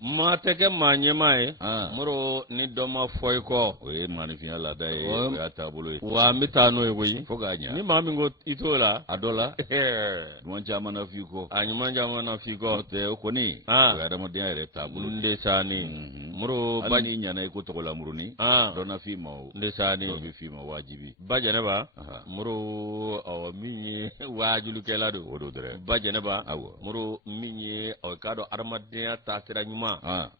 ma tɛ kɛ maa ɲɛmaa ye moro ni dɔ ma fɔ i kɔ o ye maanifinya laada ye o y'a taabolo ye wa n bɛ taa n'o ye koyi fo k'a ɲa ni maa min ko i t'o la a dɔ la ɲuman caman na f'i kɔ a ɲuman caman na f'i kɔ n'o tɛ o kɔni o ye adamadenya yɛrɛ taabolo n de saani moro hali n'i ɲana i ko tɔgɔlamurunin dɔ na f'i ma o n de saani dɔ bɛ f'i ma wajibi ba jɛnɛba moro min ye wajulikɛla don o do dɛrɛ ba jɛnɛba awɔ moro min ye k'a dɔn adamadenya taasira ɲuman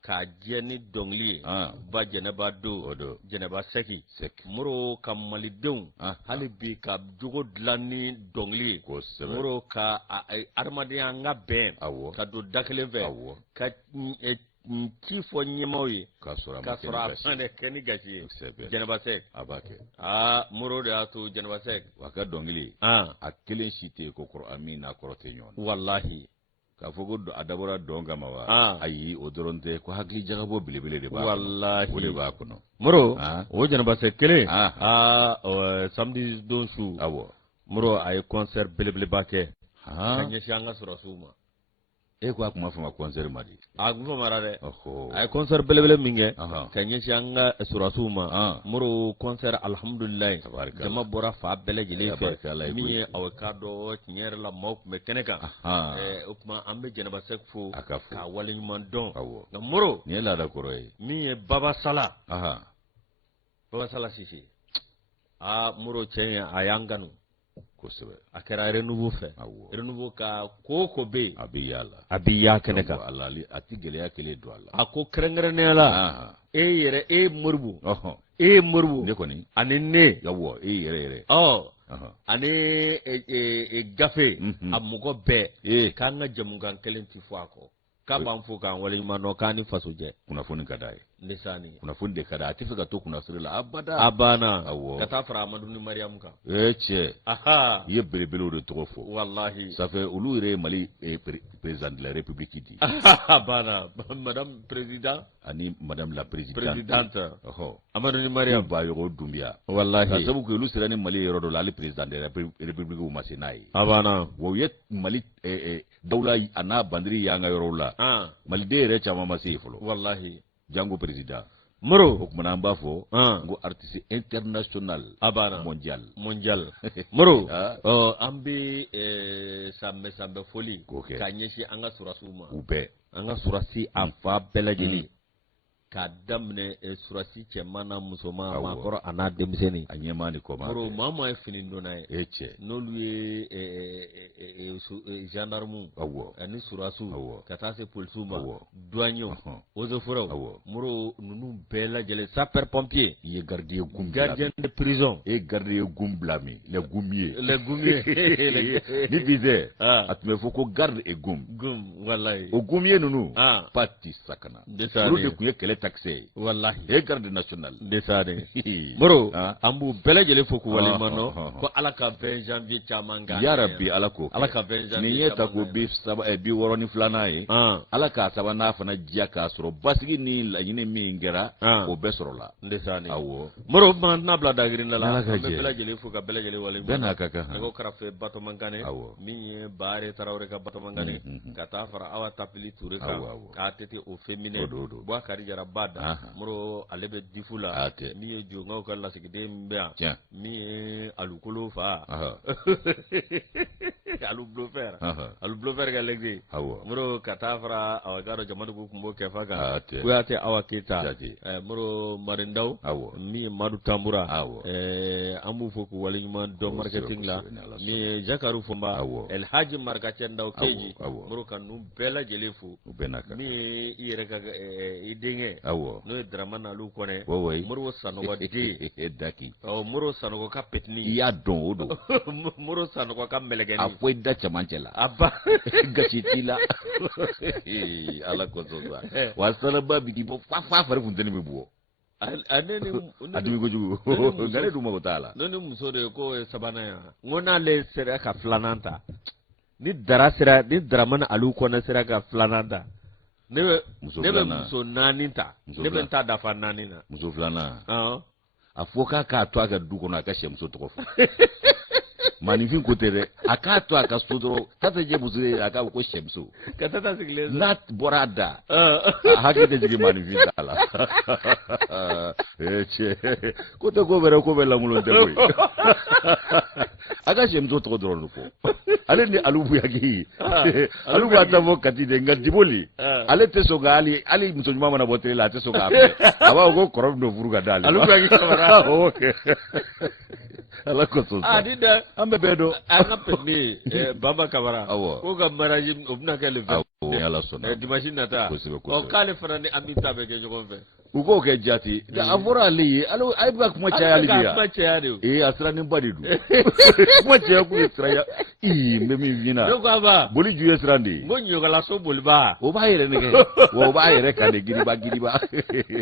k'a jɛ ni dɔnkili ye ba jɛnɛba don o do jɛnɛba sɛki moro ka malidenw hali bi ka jogo dilan ni dɔnkili ye kosɛbɛ moro ka adamadenya an ka bɛn ka don da kelen fɛ ka ci fɔ ɲɛmaaw ye k'a sɔrɔ a fɛn dɛ kɛ ni gasi ye jɛnɛba sɛk a b'a kɛ moro de y'a to jɛnɛba sɛk wa ka dɔnkili a kelen si tɛ yen ko kɔrɔ min n'a kɔrɔ tɛ ɲɔgɔn na walahi k'a fɔ ko a dabɔra dɔn kama wa ayi o dɔrɔn tɛ ko hakili jagabɔ belebele de b'a wallahi o de b'a kɔnɔ moro o jɛnɛba sɛk kelen samedi don su awɔ moro a ye concert belebeleba kɛ ka ɲɛsin an ka sɔrɔsiw ma e ko a kuma fɔ ma concert ma di a kun fɔ mara dɛ a ye concert belebele min kɛ ka ɲɛsin an ka sɔrɔsiw ma moro concert alhamdulilayi jama bɔra fa bɛɛ lajɛlen fɛ min ye aw k'a dɔn tiɲɛ yɛrɛ la maaw tun bɛ kɛnɛ kan o tuma an bɛ jɛnɛba sɛk fo k'a waleɲuman dɔn nka moro nin ye laada kɔrɔ ye min ye baba sala sise moro cɛ in a y'an kanu kosɛbɛ a kɛra renouveau fɛ renouveau ka ko bɛ yen a bɛ yaala a bɛ yaa kɛnɛ kan a tɛ gɛlɛya kelen don a la a ko kɛrɛnkɛrɛnnenya la e yɛrɛ e ye moribu e ye moribu ne kɔni ani ne yawɔ e yɛrɛ ani gafe a mɔgɔ bɛɛ k'an ka jamukan kelen ti fɔ a kɔ k'a b'an fo k'an waleɲuman dɔn k'an ni faso jɛ kunnafoni ka d'a ye ndesaani kunnafoni de ka d'a ye a tɛ fɛ ka to kunnafoni la abada a banna awɔ ka taa fara amadu ni mariyamu kan cɛ i ye belebelew de tɔgɔ fɔ walahi ça fait olu yɛrɛ ye mali président de la république di a banna madame président ani madame la présidente amadu ni mariyamu Bayogo Dumbuya walahi ka sabu kɛ olu sera ni mali yɔrɔ dɔ la hali président de la république ma se n'a ye a banna wa u ye mali dawula a n'a bandiri y'an ka yɔrɔw la maliden yɛrɛ caman ma se yen fɔlɔ walahi jango président moro o kumana an b'a fɔ ko artiste international mondial moro an bɛ sanbɛ foli k'a ɲɛsin an ka surasiw ma u bɛɛ an ka surasi a fa bɛɛ lajɛlen k'a daminɛ surasi cɛman n'a musoman maakɔrɔ a n'a denmisɛnnin a ɲɛmaa ni kɔmaa moro maa maa ye fini donna ye cɛ n'olu ye gendarme ani surasiw ka taa se polisiw ma douaniers eaux et forêts moro ninnu bɛɛ lajɛlen sapeur pompier i ye gardien gun gardien de prison e gardien gun bila min les goumiers ni disait a tun bɛ fɔ ko garde et gum wallahi o goumiers ninnu pati sakana olu de tun ye kɛlɛ taxé wallahi e garde national ndesaade moro an b'u bɛɛ lajɛlen fo k'u waleɲuman dɔn ko ala ka 20 janvier caman kan yarabi ala ko ala ka 20 janvier nin ye ta ko bi 62nan ye ala k'a sabanan fana diya k'a sɔrɔ basigi ni laɲini min kɛra o bɛɛ sɔrɔla ndesaade awɔ moro man n'a bila dagirinda la an bɛ bɛɛ lajɛlen fo ka bɛɛ lajɛlen waleɲuman bɛɛ n'a ka kan nɛgɛ karafe Batomankane min ye Baare Tarawele ka Batomankane ka taa fara Awa Tapili Ture kan k'a tete o féminin Bouakari Jara Bada moro ale bɛ difu la min ye Jonkaw ka lasigiden min bɛ yan min ye Alukolo fa Alu Blofɛr ka lɛgde moro ka taa fara awa k'a dɔn Jamadugu kun b'o kɛfa kan Kuyate Awa Keyita moro Marindaw min ye Madu Tambura an b'u fo k'u waleɲuman dɔn marketing la min ye Jakaru Fomba El Haji Marakace Ndaw Keji moro ka ninnu bɛɛ lajɛlen fo min ye i yɛrɛ ka i denkɛ n'o ye Dramane Alu Kɔnɛ Moro Sanɔgɔ den daki Moro Sanɔgɔ ka petini i y'a dɔn o don Moro Sanɔgɔ ka mɛlɛkɛni a fɔ i da cɛmancɛ la a ba gasi t'i la ala kosɔn sa wa salaba bi bɔ fa fari funteni bɛ bɔ a dimi kojugu nka ne dun mago t'a la ne ni muso de ko ye sabanan yan n ko n'ale sera ka filanan ta ni Dramane Alu Kɔnɛ sera ka filanan ta ne bɛ muso 4 ta ne bɛ n ta dafa 4 na muso filanan a fɔ k'a to a ka du kɔnɔ a ka sɛmuso tɔgɔ fɔ manifin ko tɛ dɛ a k'a to a ka so dɔrɔn Tata je muso ye a k'a fɔ ko sɛmuso ka Tata sigilen n'a bɔra a da a hakili tɛ jigin manifin ta la cɛ ko tɛ ko wɛrɛ ko bɛ lankolon tɛ koyi a ka sɛmuso tɔgɔ dɔrɔn fɔ ale ni Alubuyaki Alu b'a ta fɔ Kati de nka Diboli ale tɛ sɔn ka hali muso ɲuman mana bɔ télé la a tɛ sɔn k'a filɛ a b'a fɔ ko kɔrɔ bɛ don furu ka d'ale Alubuyaki Kamara Ala kosɔn sa ni da an bɛɛ bɛ dɔn an ka pɛtɛ Baba Kamara ko ka mariage o bɛna kɛ le 20 Ala sɔnna dimanche nata k'ale fana ni Aminata bɛ kɛ ɲɔgɔn fɛ u k'o kɛ jati a fɔra ale ye ale bɛ ka kuma caya ale de ya kuma caya de a siraninba de don kuma caya kun ye siranya n bɛ min f'i ɲɛna ne ko a ma boli ju ye siran de ye n ko ɲɔgɔnlaso boliba o b'a yɛrɛ nɛgɛ wa o b'a yɛrɛ kan de giriba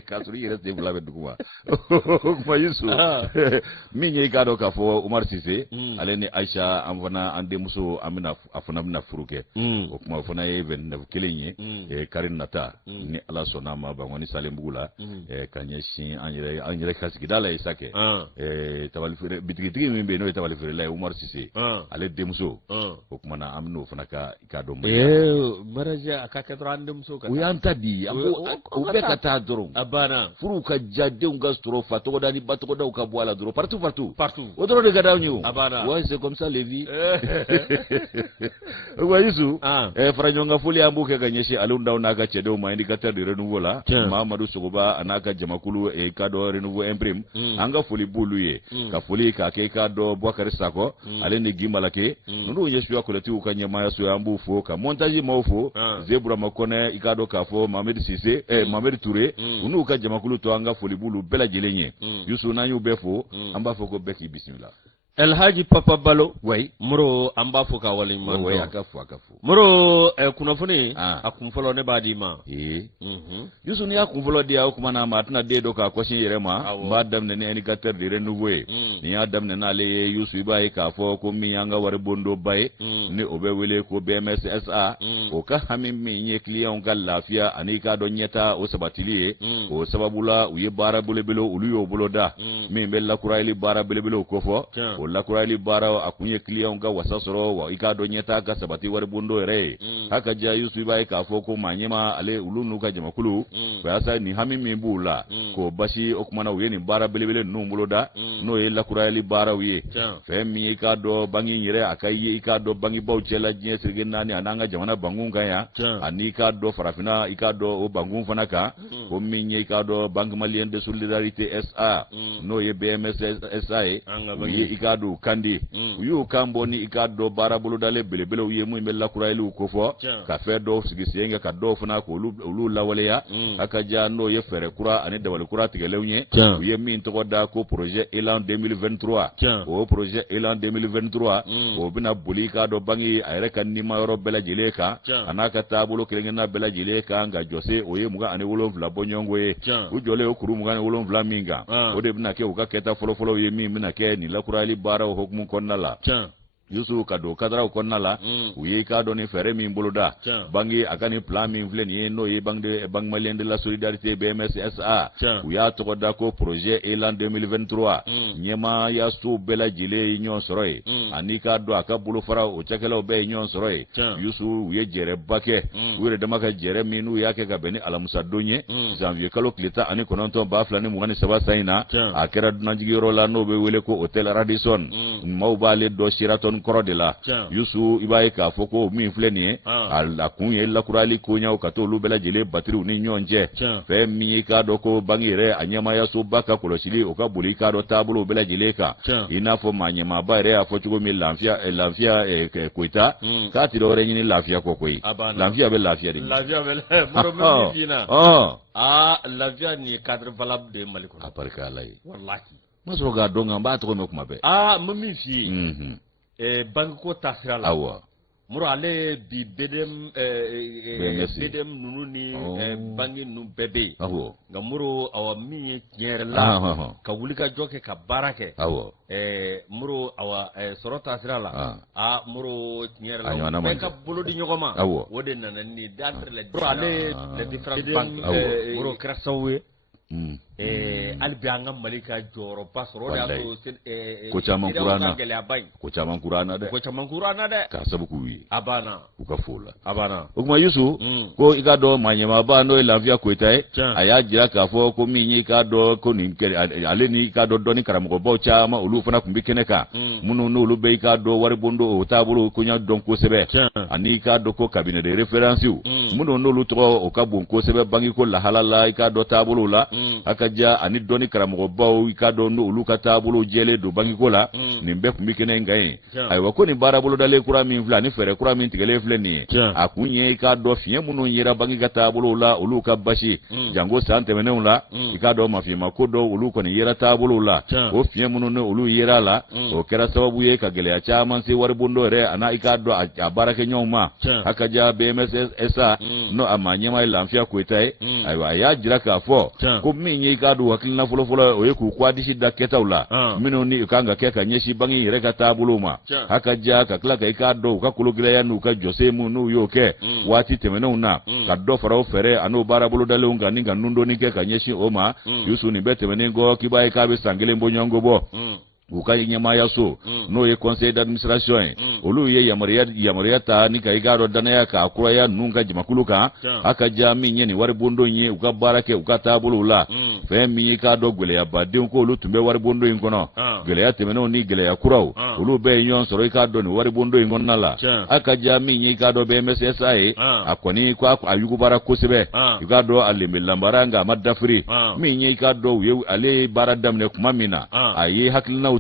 k'a sɔrɔ i yɛrɛ sen fila bɛ duguma o kuma Yusu min ye i k'a dɔn k'a fɔ Umar Sise ale ni Aisha an denmuso a fana bɛna furu kɛ o kuma o fana ye 29 kelen ye kari nata ni Ala sɔnna a ma Bangoni Salenbugu la ka ɲɛsin an yɛrɛ ka sigida la isa kɛ tabalifeere bitigitigi min bɛ yen n'o ye tabalifeerela ye Umar Sise ale denmuso o kuma na an bɛ n'o fana ka dɔn mariage a ka kɛ dɔrɔn an denmuso ka o y'an ta di o bɛɛ ka taa dɔrɔn a banna furuw ka ja denw ka sɔrɔ fa tɔgɔda ni ba tɔgɔdaw ka bɔ a la dɔrɔn partout o dɔrɔn de ka d'anw ye o a banna ouais c'est comme ça les vies wa Yusu fara ɲɔgɔn kan foli an b'o kɛ ka ɲɛsin Aliou Ndao n'a ka cɛdenw ma indicateur de renouveau la Mahamadou Sogoba a n'a ka jamakulu ka dɔ renouveau imprime an ka foli b'olu ye ka foli k'a kɛ ka dɔ Bouakari Sakɔ ale ni Gimbalake ninnu ye suya collectif ka ɲɛmaaya so an b'u fo ka montage maaw fo Zeburama Kɔnɛ i ka dɔn k'a fɔ Mohamed Sise Mohamed Touré u n'u ka jamakulu to an ka foli b'olu bɛɛ lajɛlen ye Yusu n'an y'u bɛɛ fo an b'a fɔ ko bɛɛ k'i bisimila El Hadji Papa Balo oui Moro an b'a fɔ ka waleɲuman dɔn a ka fo Moro kunnafoni a kun fɔlɔ ne b'a di ma Yusu n'i y'a kun fɔlɔ di o kuma na ma a tɛna den dɔ k'a kɔsin yɛrɛ ma n b'a daminɛ ni indicateur de renouveau ye ni y'a daminɛ n'ale ye Yusu i b'a ye k'a fɔ ko min y'an ka wari bondoba ye ni o bɛ wele ko BMS SA o ka hami min ye clientw ka lafiya ani k'a dɔn ɲɛta o sabatili ye o sababu la u ye baara belebele olu y'o bolo da min bɛ lakurayeli baara belebelew kofɔ lakurayeli baara a kun ye clientw ka wasa sɔrɔ wa i k'a dɔn ɲɛta ka sabati wari bondo yɛrɛ ye h'a ka diya Yusu i b'a ye k'a fɔ ko maa ɲɛma ale olu n'u ka jamakulu walasa nin hami min b'u la k'o basi o kumana u ye nin baara belebele ninnu bolo da n'o ye lakurayeli baaraw ye fɛn min i k'a dɔn bangi yɛrɛ a ka ye i k'a dɔn bangibaw cɛla diɲɛ sirige naani a n'an ka jamana bankun kan yan ani i k'a dɔn farafinna i k'a dɔn o bankun fana kan ko min ye i k'a dɔn Banque Malienne de Solidarité SA n'o ye BMS SA ye u ye i k'a dɔn kandi u y'o kan bɔ ni i k'a dɔn baara bolodalen belebelew ye mun bɛ lakurayeliw kofɔ ka fɛn dɔw sigi sen kan ka dɔw fana k'olu lawaleya a ka diya n'o ye fɛɛrɛ kura ani dabali kura tigɛlenw ye u ye min tɔgɔ da ko projet Elan 2023 o projet Elan 2023 o bɛna boli i k'a dɔn bangi a yɛrɛ ka nima yɔrɔ bɛɛ lajɛlen kan a n'a ka taabolo kelenkelenna bɛɛ lajɛlen kan ka jɔse o ye 27 bɔɲɔgɔnko ye u jɔlen o kuru 27 min kan o de bɛna kɛ u ka kɛta fɔlɔfɔlɔw ye min bɛna kɛ nin lakurayeli baaraw hokumu kɔnɔna la Yusu ka don kadaraw kɔnɔna la u ye i k'a dɔn ni fɛɛrɛ min boloda bangi a ka ni plan min filɛ nin ye n'o ye Banque Malienne de la Solidarité BMS SA u y'a tɔgɔ da ko projet Elan 2023 ɲɛmaaya so bɛɛ lajɛlen ye ɲɔgɔn sɔrɔ ye ani k'a dɔn a ka bolofara o cakɛlaw bɛɛ ye ɲɔgɔn sɔrɔ ye Yusu u ye jɛrɛba kɛ u yɛrɛ dama ka jɛrɛ min n'u y'a kɛ ka bɛn ni alamisa don ye janvier kalo tile 19 2023 san in na a kɛra dunanjigiyɔrɔ la n'o bɛ wele ko Hôtel Radisson maaw b'ale dɔ Sheraton kɔrɔ de la Yusu i b'a ye k'a fɔ ko min filɛ nin ye a kun ye lakurayeli koɲɛw ka t'olu bɛɛ lajɛlen batiriw ni ɲɔgɔn cɛ fɛn min ye i k'a dɔn ko bangi yɛrɛ a ɲɛmaayasoba ka kɔlɔsili o ka boli i k'a dɔn taabolow bɛɛ lajɛlen kan i n'a fɔ maa ɲɛmaaba yɛrɛ y'a fɔ cogo min lafiya Koyita k'a ti dɔwɛrɛ ɲini lafiya kɔ koyi lafiya bɛ lafiya de lafiya nin ye cadre valable de ye Mali kɔnɔ a barika Ala ye wallahi ma sɔrɔ k'a dɔn nka n b'a tɔgɔ mɛn kuma bɛɛ n bɛ min f'i ye banque ko taasira la Moro ale bi BDM ninnu ni banque ninnu bɛɛ bɛ yen nka Moro awa min ye tiɲɛ yɛrɛ la ka wuli ka jɔ kɛ ka baara kɛ Moro awa sɔrɔ taasira la Moro tiɲɛ yɛrɛ la bɛɛ ka bolo di ɲɔgɔn ma o de nana ni d'entre les Moro ale les différentes banques Moro kɛra sababu ye albianga malika joro pasoro da so ko chaman kurana de ka sabu kuwi abana ukafola abana ukuma yusu ko igado manyema ba no lavia kwetae aya jira ka fo ko minyi ka do ko ni ale ni ka do doni karamo bo chama ulu fana kumbikene ka munu no ulu be ka do wari bondo o tabulu kunya don ko sebe ani ka do ko cabinet de référence munu no ulu to o ka bon ko sebe bangi ko la halala ka do tabulu la akaja ani doni karamo bo ka do no ulu ka tabulu jele do bangi ko la ni be kumbikene ngai ay wa ko ni barabulu dale kura min fla ni fere kura min tigele fle ni akunye ka do fie munu yira bangi ka tabulu la ulu ka bashi jango sante meneu la ka do mafima ko do ulu ko ni yira tabulu la o fie munu no ulu yira la o kera sababu ye ka gele acha man se war bondo re ana ikado a barake nyoma akaja BMS esa no amanye mai lamfia kwetai aywa ya jira ka fo ko minyi ikado wakilina folo o ye ku kwadi shi daketa ula minu ni kanga keka nyeshi bangi yire ka tabulu ma akaja ka klaka ikado ka kulugile ya nuka jose munu yoke wati temene una ka do farao fere anu barabulu dale unga ninga nundo nike ka nyeshi oma yusu ni bete menengo kibai kabe sangele mbonyongo bo ukai nyama yaso no ye conseil d'administration olu ye yamariya ta ni kai garo dana ya ka kura ya nunga jimakuluka aka jami nyeni wari bondo nye uka barake uka tabulu la fe mi ka do gwele ya bade ko olu tumbe wari bondo inkono gwele ya temeno ni gwele ya kurau olu be nyon soro ka do ni wari bondo inkono la aka jami nyi ka do be MSSI akoni kwa ayugo bara kosebe ka do alimbe lambaranga madafri mi nyi ka do ye ale baradam ne kumamina ayi hakilina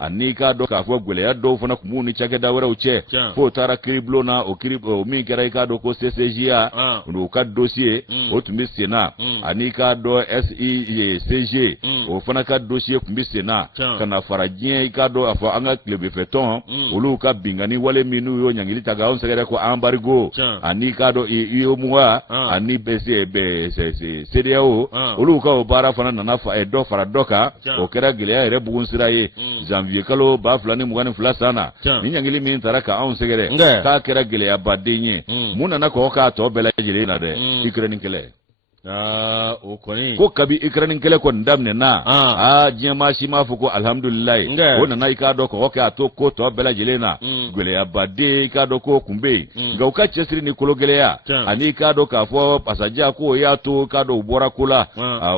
ani ka do ka fo gwele ya do fana kumuni chake da wara uche fo tara kriblo na o kriblo mi kera ka do ko CCGA no ka dossier o tumbi sena ani ka do SECG o fana ka dossier kumbi sena kana farajien ka do afo anga club feton olu ka bingani wale minu yo nyangili taga on segere ko embargo ani ka do iyo muwa ani BC CDAO olu ka o bara fana na fa do fara doka o kera gele ya re bugun siraye janvier kalo ba fulani mugani fula sana ni nyangili min taraka on segere ka kera gele ya badinye muna na ko ka to bela jile na de ikrenin kele o koni ko kabi ikranin kele ko ndamne na jema shi ma fuko alhamdulillah wona na ikado ko ka to ko to bela jelena gele ya bade ikado ko kumbe ga uka chesiri ni kologele ya ani ikado ka fo pasaja ko ya to kado bora kula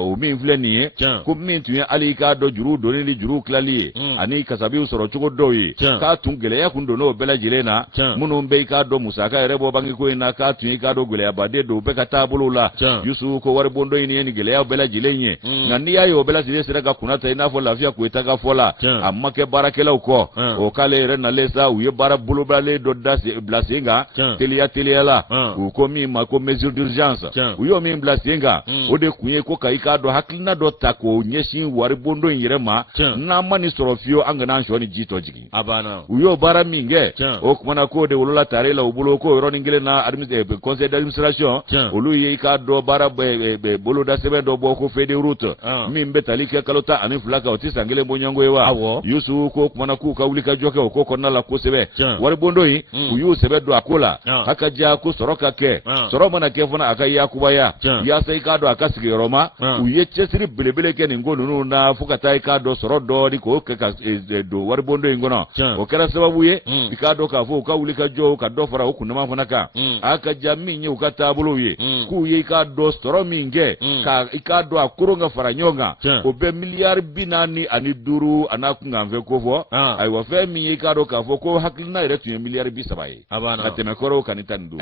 o mi mfle ni ko mi tuye ali ikado juru donili juru klali ani kasabi usoro chugo doyi ka tungele ya kundo no bela jelena muno mbe ikado musaka rebo bangi ko ina ka tuye ikado gele ya bade do be ka tabulula yusu ko war bondo ini eni gele ya bela jilenye ngani ya yo bela jile sira ka kunata ina fo lafia kuitaka fola amma ke barakela uko o kale re na lesa uye bara bulu bale do dasi blasinga telia la uko mi ma ko mesure d'urgence uyo mi blasinga ode kunye ko kai ka do haklina do tako nyeshi war bondo yirema na mani sorofio angana nshoni jito jigi abana uyo bara minge o kumana ko de wolola tarela ubulo ko ro ningile na conseil d'administration olu ye ka do bara bolo da sebe do boko fede route mimbe talike kalota ani flaka otisa ngele mbonyongo ewa yusu ko kumana ku ka ulika joke ko konna la ko sebe wari bondo yi uyu sebe do akola hakaja ko soroka ke soroma na ke fona akaya kubaya ya sai ka do akasige roma uye chesiri belebele ke ngonu na fukata ka do sorodo di ko ke ka do wari bondo yi ngono o kera sababu ye ka do ka fo ka ulika jo ka do fara okuna mafona ka akaja minye ukatabulu ye ku ye ka do soro minge ka ikado akuronga faranyonga obe miliar binani ani duru anakunga mve kovo ai wa fe mi ikado ka foko hakilina ire tu miliar bisabai na temekoro kanitandu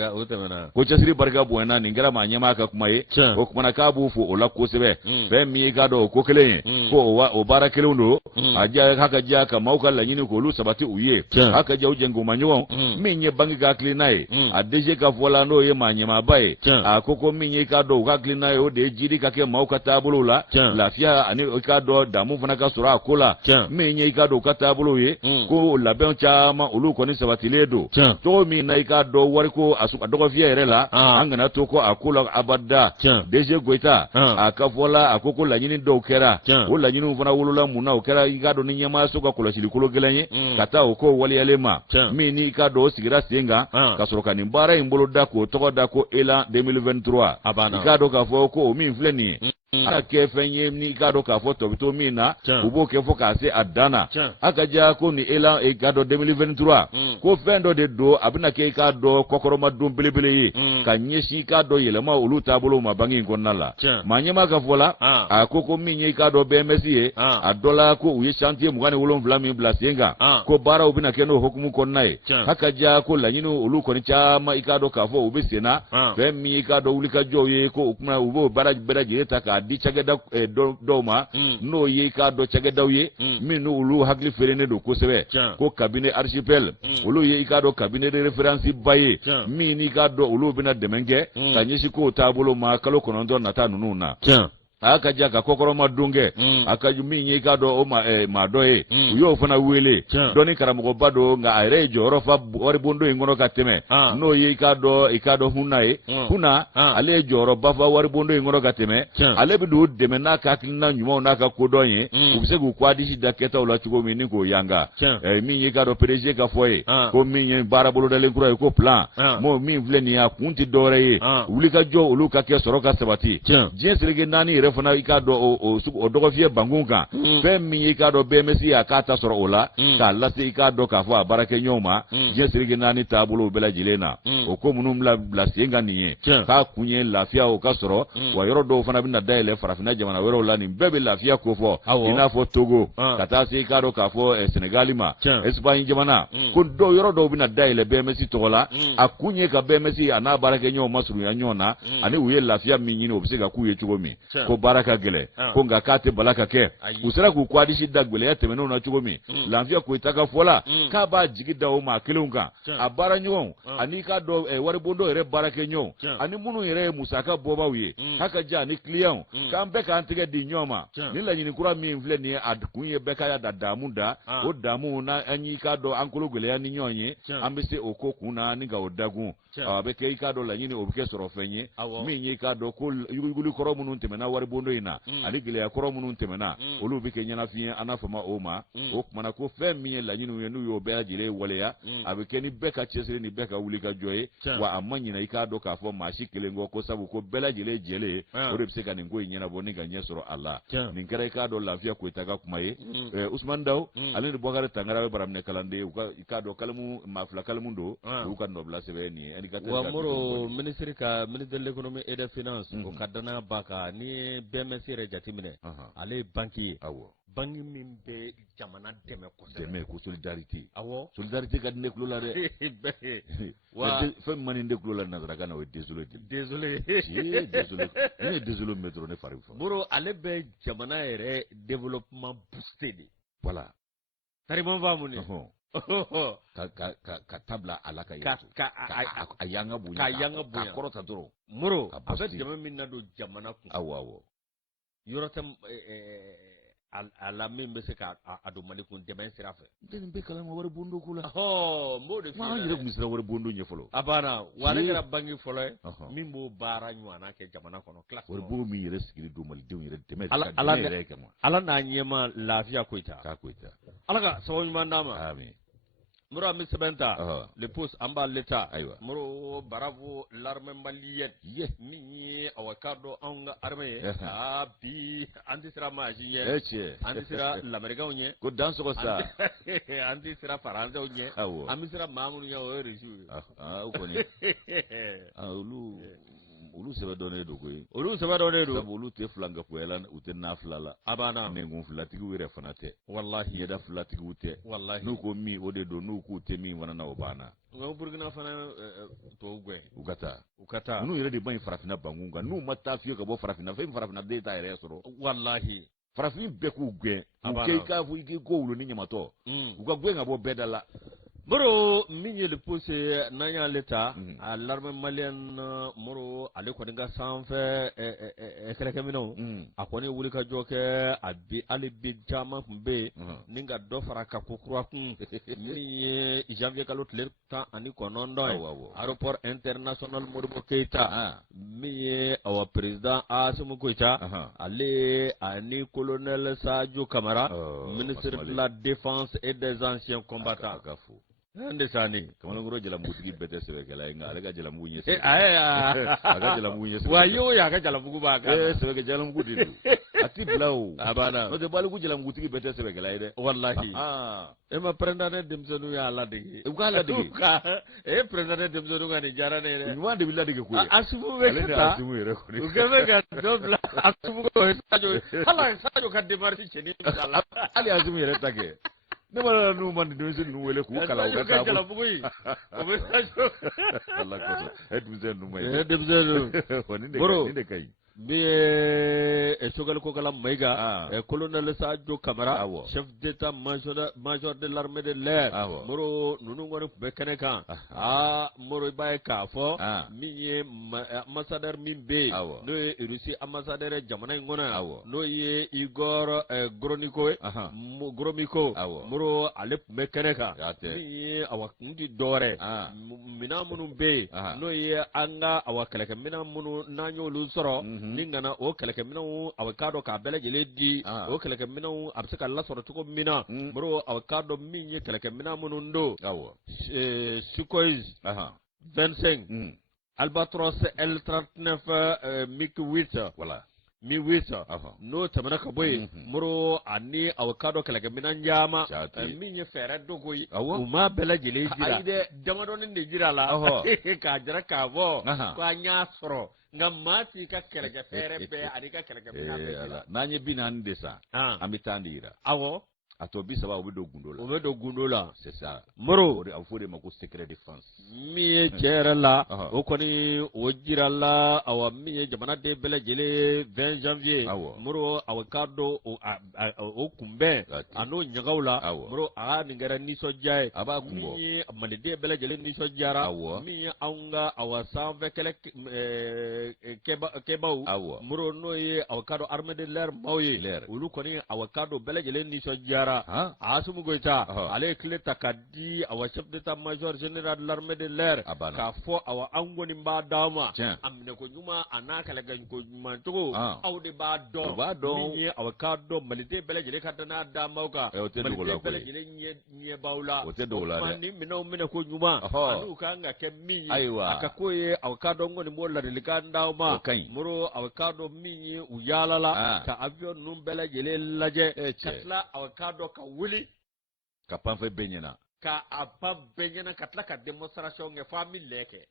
ya utemena ko chasiri barga buena ningera manyama ka kumaye ko kumana kabu fu ola ko sebe fe mi ikado ko kele ko o barakele undo aja haka ja ka mauka la nyini ko lu sabati uye haka ja ujengo manyo minye bangi ka klinae adeje ka fola no ye manyama bai akoko minye ka do ka klina yo de jiri ka ke mauka tabulu la lafia ani ka do damu fana ka sura akola minye ka do ka tabulu ye ko la ben chama ulu ko ni sabati ledo to mi na ka do wari ko asu dogo fia erela angana to ko akola abada deje goita akafola akoko la nyini do kera o la nyini fana wulula muna o kera ka do ni nyama so ka kola silikolo gelenye kata o ko wali elema mi ni ka do sigira senga ka soroka ni mbara imbolo da ko to da ko ela 2023 ikado ka fo ko mi mfleni aka kɛ fɛn ye ni ka dɔ k'a fɔ tɔ bɛ to min na u b'o kɛ fɔ k'a se a dan na a ka ja ko ni elan ka dɔ 2023 ko fɛn dɔ de don a bɛna kɛ i k'a dɔ kɔkɔrɔma don belebele ye ka ɲɛsin i k'a dɔ yɛlɛma olu taabolo ma bange in kɔnɔna la maa ɲɛma ka fɔ la a ko min ye i k'a dɔ BMS ye a dɔ la ko u ye chantier 27 min bila sen kan ko baaraw bɛna kɛ n'o hukumu kɔnɔna ye a ka ja ko laɲini olu kɔni caman i k'a dɔ k'a fɔ u bɛ sen na fɛn min i k'a dɔ wulikajɔw ye ko o kuma u b'o baara bɛɛ lajɛlen ta k'a di cakɛda dɔw ma n'o ye i k'a dɔ cakɛdaw ye min n'olu hakili feerennen don kosɛbɛ ko cabinet archipel olu ye i k'a dɔ cabinet de référence ba ye min n'i k'a dɔ olu bɛna dɛmɛ kɛ ka ɲɛsin kow taabolo ma kalo 9 nata ninnu na a ka ja ka kɔkɔrɔma don kɛ a ka min ye i k'a dɔn o maa dɔ ye u y'o fana wele dɔnni karamɔgɔba don nka a yɛrɛ ye jɔyɔrɔ fa waribondo in kɔnɔ ka tɛmɛ n'o ye i k'a dɔn hunna ye hunna ale ye jɔyɔrɔba fa waribondo in kɔnɔ ka tɛmɛ ale bɛ don dɛmɛ n'a ka hakilina ɲumanw n'a ka kodɔn ye u bɛ se k'u kwadisi da kɛtaw la cogo min ni k'o yanga min ye i k'a dɔn PDG ka fɔ ye ko min ye baara bolodalen kura ye ko plan m'o min filɛ nin ye a kun tɛ dɔwɛrɛ ye wulikajɔ olu ka kɛ sɔrɔ ka sabati diɲɛ seleke naani yɛrɛ fana i k'a dɔn o dɔgɔfiyɛ bankun kan fɛn min i k'a dɔn BMS a k'a ta sɔrɔ o la k'a lase i k'a dɔn k'a fɔ a baarakɛ ɲɔgɔn ma diɲɛ seleke naani taabolo bɛɛ lajɛlen na o ko minnu bila sen kan nin ye k'a kun ye lafiya o ka sɔrɔ wa yɔrɔ dɔw fana bɛna dayɛlɛ farafinna jamana wɛrɛw la nin bɛɛ bɛ lafiya ko fɔ i n'a fɔ Togo ka taa se i k'a dɔn k'a fɔ Senegali ma Espagne jamana ko yɔrɔ dɔw bɛna dayɛlɛ BMS tɔgɔ la a kun ye ka BMS a n'a baarakɛ ɲɔgɔn masurunya ɲɔgɔn na ani u ye lafiya min ɲini o bɛ se ka k'u ye cogo min ko baara ka gɛlɛ ko nka k'a tɛ bala ka kɛ u sera k'u kwadisi da gɛlɛya tɛmɛnenw na cogo min lafiya Koyita ka fɔ la k'a b'a jigi da o maa kelenw kan a baara ɲɔgɔn ani k'a dɔn waribondo yɛrɛ baarakɛ ɲɔgɔn ani minnu yɛrɛ ye musaka bɔbaw ye h'a ka ja ani client k'an bɛɛ k'an tɛgɛ di ɲɔgɔn ma ni laɲini kura min filɛ nin ye a kun ye bɛɛ ka da daamu da o daamu na an y'i k'a dɔn an kolo gɛlɛya ni ɲɔgɔn ye an bɛ se o ko kun na ni ka o dagun a bɛ kɛ i k'a dɔn laɲini o bɛ kɛ sɔrɔ fɛn ye min ye i k'a dɔn ko yuguyuguli kɔrɔ minnu tɛmɛna waribondo in na ani gɛlɛya kɔrɔ minnu tɛmɛna olu bɛ kɛ ɲɛnafiɲɛ an n'a fama o ma o kumana ko fɛn min ye laɲiniw ye n'u y'o bɛɛ lajɛlen waleya a bɛ kɛ ni bɛɛ ka cɛsiri ni bɛɛ ka wuli ka jɔ ye wa a ma ɲina i k'a dɔn k'a fɔ maa si kelen kɔ ko sabu ko bɛɛ lajɛlen jɛlen o de bɛ se ka nin ko in ɲɛnabɔ ni ka ɲɛ sɔrɔ a la nin kɛra i k'a dɔn lafiya Koyita ka kuma ye Usumani Dawu ale ni Bubakari Tangara bɛ baraminɛ kalanden u k'a dɔn kalimu maa fila kalimu don u ka nɔbila sɛbɛn nin ye ministre de l'économie et des finances o ka danaya ba kan ni BMS yɛrɛ jateminɛ ale ye banki ye banki min bɛ jamana dɛmɛ kosɛbɛ ko solidarité solidarité ka di ne kulo la dɛ fɛn min man di ne kulo la nanzarakan na o ye désolé ne ye désolé min bɛ dɔrɔn ne fari fɔ boro ale bɛ jamana yɛrɛ développement boosté de voilà tariman faamu ni ka tabla ala ka a yanga bonya ka kɔrɔta dɔrɔn moro a bɛ dɛmɛ min na don jamana kun awɔ yɔrɔ tɛ a la min bɛ se ka a don Mali kun dɛmɛ sira fɛ nin bɛ kalama waribondo ko la n b'o de f'i ɲɛna an yɛrɛ tun sera waribondo ɲɛ fɔlɔ a banna wa ale kɛra banki fɔlɔ ye min b'o baara ɲɔgɔnna kɛ jamana kɔnɔ waribondo min yɛrɛ sigili don malidenw yɛrɛ dɛmɛ yɛrɛ kama ala n'a ɲɛma lafiya Koyita ala ka sababu ɲuman d'a ma amin moro an bɛ sɛbɛn ta le poste an b'a leta moro bravo l'armée malienne min ye awa k'a dɔn anw ka armée ye bi an tɛ siran maasin ɲɛ an tɛ siran lamɛrikɛnw ɲɛ ko dan sɔgɔ sa an tɛ siran faransɛw ɲɛ an bɛ siran maa minnu ɲɛ o ye Rusiw ye o kɔni olu sɛbɛ dɔnnen don koyi olu sɛbɛ dɔnnen don sabu olu tɛ filankɛkoya la u tɛ na fila la a banna nɛnkun filatigiw yɛrɛ fana tɛ wallahi ɲɛda filatigiw tɛ wallahi n'u ko min o de don n'u k'u tɛ min fana na o banna nka Burkina fana tɔw gɛn u ka taa n'u yɛrɛ de ba ɲi farafinna bankun kan n'u ma taa fiye ka bɔ farafinna fɛn farafinna den t'a yɛrɛ sɔrɔ wallahi farafin bɛɛ k'u gɛn k'u k'i ko wulu ni ɲamatɔ u ka gɛn ka bɔ bɛɛ da la moro min ye le poste n'an y'ale ta a l'armée malienne moro ale kɔni ka sanfɛ kɛlɛkɛminɛnw a kɔni wuli ka jɔ kɛ a bi hali bi caman kun bɛ yen ni ka dɔ fara ka ko kura kun min ye janvier kalo tile 19 ye aéroport international Modibo Keita min ye awa président Assimi Goïta ale ani colonel Sadio Camara ministre de la défense et des anciens combattants ande sani kamar ngoro jalambugu tigi bete sebe kala nga ale ga jalambugu nyese aga jalambugu nyese wa yo ya ga jalambugu ba ka sebe jalambugu didu ati blaw abana no de balugu jalambugu tigi bete sebe kala ide wallahi ma prenda ne demzonu ya la digi ka la digi prenda ne demzonu ga ni jara ne re wa de billa digi ko asubu be ta asubu re ko u ga ga dobla asubu ko sajo hala sajo ka de marti cheni inshallah ali asubu re take ne ma nu man do sen nu wele ku kala ga ta jalambugu yi o be sajo Allah ko demzonu mai demzonu woni de kai bi shogal ko kala maiga colonel Sadio Camara chef d'état major de l'armée de l'air moro nunu ngone be keneka moro baye ka fo mi ye ambassadeur min be no Russie ambassadeur jamana ngona no ye Igor Gromiko moro alep be keneka mi ye awakundi dore mina munu be no ye anga awakaleka mina munu nanyo lu soro ningana o keleke minau avocado ka belejele di o keleke minau absaka la soro tuko mina bro avocado minye keleke mina munundo Sukhoi 25 Albatros L39 Mic 8 voilà mi wisa no tamana ka boy muro ani avocado keleke mina njama minye fere dogoyi uma belejele jira jamado ne jira la ka jara ka bo ko anya soro nga mati ka kelege fere be ani ka kelege be nanye binan desa amitandira awo ato bisa ba obedo gundola c'est ça moro au fode mako secret défense mi jere la o koni o jira la awa mi jamana de bele jele 20 janvier moro avocado o kumbe ano nyagawla moro a ningara ni so jay aba kumbo mi amade de bele jele ni so jara mi aunga awa sanve kele kebau moro no ye avocado armée de l'air mawye ulu koni avocado bele jele ni so jara asumu goita ale kile takadi awa chef d'état major général de l'armée de l'air ka fo awa angoni mba dama amne ko nyuma anaka la gan ko nyuma to awde ba do ni awa ka do malite belejele kadana dama ka malite belejele nye bawla mani mina ko nyuma anu ka nga ke mi aka koye awa ka do ngoni mo la delikanda ma muro awa ka do mi uyalala ka avion num belejele laje katla awa ka ka wuli ka panfe benyana ka apa benyana katla ka demonstration nge famille leke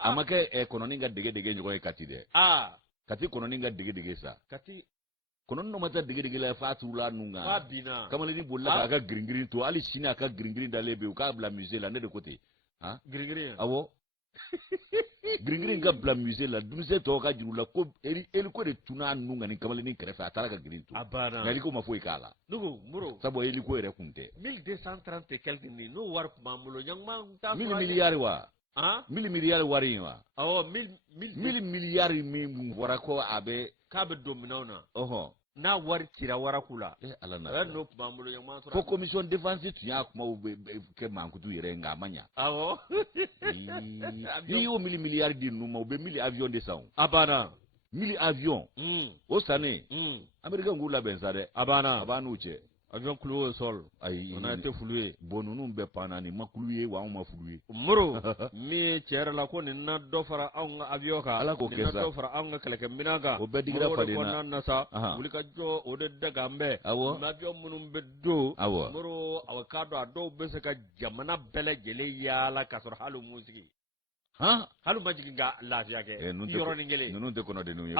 amake economy nga dege nyoy kati de kati economy nga dege sa kati kono no mata dege la fatu la nunga fabina kama ni bolla ka gringrin to ali china ka gringrin dalebe ka bla musée la ne de côté gringrin awo gringrin ga bla musée la dunse to ka jiru la ko eri ko de tuna nunga ni kamale ni krefa atara ka grin to abana ngali ko mafoi kala nugo muro sabo eli ko ere kunte 1230 quelque ni no war mamulo nyang ma ta milliard wa milliard wari wa mil milliard mi wara ko abe ka be dominauna na wari tira wara kula alana no mamulo nyang ma ko commission défense tu ya kuma ke mankutu yere ngamanya ni o milliard di no mo be avion de sang abana 1000 avions au sane amerika ngula benza de abana uche avion cloué au sol on a été floué bonunu be panani makuluye wa ma fuluye muro mi chere la ko ni na do fara an avion ka ala ko kesa na do fara an keleke minaga o be digira fade na na sa wuli ka jo o de daga mbe na avion munum be do muro avocado ado be se ka jamana bele jele yala kasor halu musiki halu majigi nga lafiya ke yoro ni ngele nunu de kono de nuye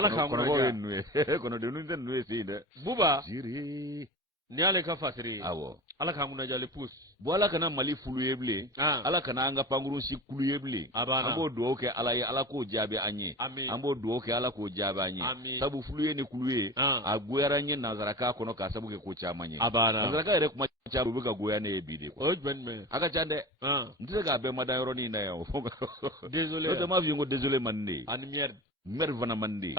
kono de nuye si de buba siri ni ale ka fasiri ala ka nguna jale pus bo ala kana mali fulu yeble ala kana anga panguru si kulu yeble ambo do ke ala ye ala ko jabe anye ambo do ke ala ko jabe anye sabu fulu ye ni kulu ye agoyara nye nazaraka kono ka sabu ke ko chamanye nazaraka ere kuma chabu buga goya ne bide ko me aka chande ndire ga be madayoro ni na yo désolé to ma vi ngo désolé mande an mer vana mande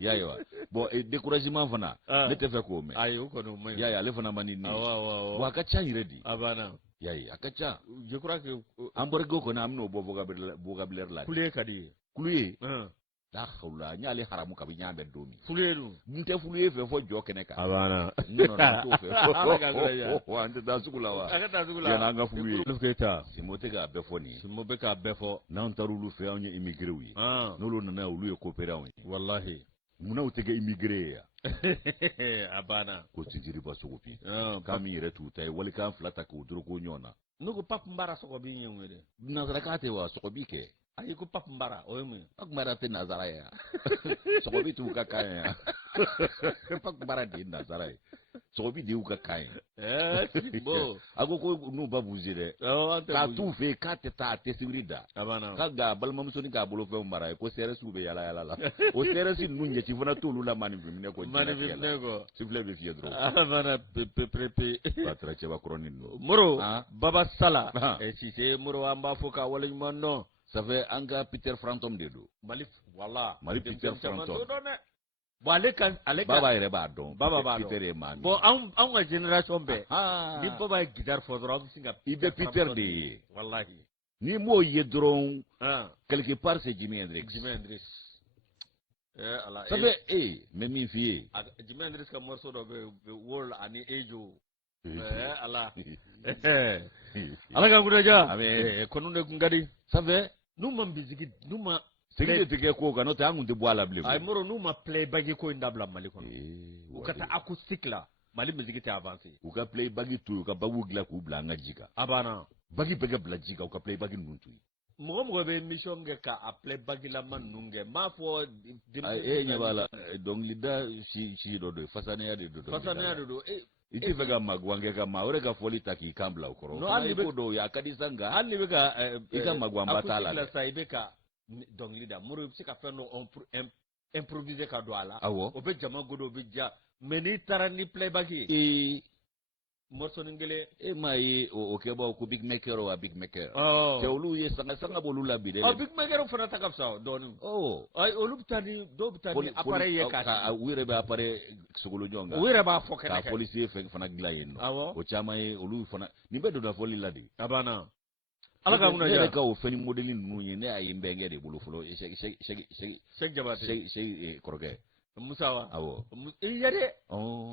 yayo bo découragement vana ne te fe ko me ayo ko no me yaya le vana mani ni wa ka cha ready abana yayi akacha je crois que amborgo ko na amno bo vocabulaire la kule kadi kuluye la hawla nyale haramu ka binyambe domi fulelu nte fuluye fe fo jo kene ka abana no to fe o ante da sugula wa akata sugula yana nga fuluye lufketa simote ga befo ni simobe ka befo na ntarulu fe anye immigré wi nolo na ulu ye coopérer wi wallahi muna utege immigré ya abana ko tijiri ba sogopi kami yere tutai wali kan flata ko duro ko nyona nugo pap mbara sogobi nyewede nazara kate wa sogobi ke ayi ko pap mbara oyemu pak mbara te nazara ya sogobi tu ka kaya pak mbara de nazara ya sogobi de uka kaya bo ago ko nu ba buzire ka tu fe ka te ta te sibrida abana ka ga balma musoni ga bolo fe mbara ko sere sube yala la o sere si nunje ci fana tolu la manivimne ko sifle be fiedro abana pepe patra cheba kronin no muro baba sala e ci te muro amba foka wala nyumanno ça fait anga Peter Frampton de do malif wala mali Peter Frampton bo aleka baba yere ba don baba ba Peter e man bo an ga generation be ni baba guitar fodro am singa ibe Peter de wallahi ni mo yedron quelque part c'est Jimi Hendrix ala ça fait mais mi fie Jimi Hendrix ka morceau do be wol ani ejo ala ala ga gudaja ame konunde ngadi ça fait numa bizigi numa segide tege ko ga no ta ngunde boala ble ay moro numa play bagi ko ndabla mali kono ukata acoustic la mali musique te avancer uka play bagi tu uka bagu gla ku bla ngajika abana bagi bega bla jika uka play bagi nuntu mo be mission nge ka a play bagi la man nunge ma fo nyabala donc lida si do fasane ya do iti vega magwange kama ore ka foli taki kambla ukoro no ali ko do ya kadisanga ali vega ika magwamba tala la saibeka donc leader muru sika feno on improviser ka do ala o be jama godo be ja meni tarani play bagi morso ngele mai o keba ko big maker o big maker te olu ye sanga bolu la bide big maker fana takapsa donu ay olu tani do tani appareil ye ka wire ba appareil sogolo jonga wire ba foke ka police fana glayen o chama ye olu fana ni bedo da foli ladi abana ala ka muna ja ka o feni modelin nunye ne ay mbenge de bolu folo shek jabate shek koroge musawa awo yade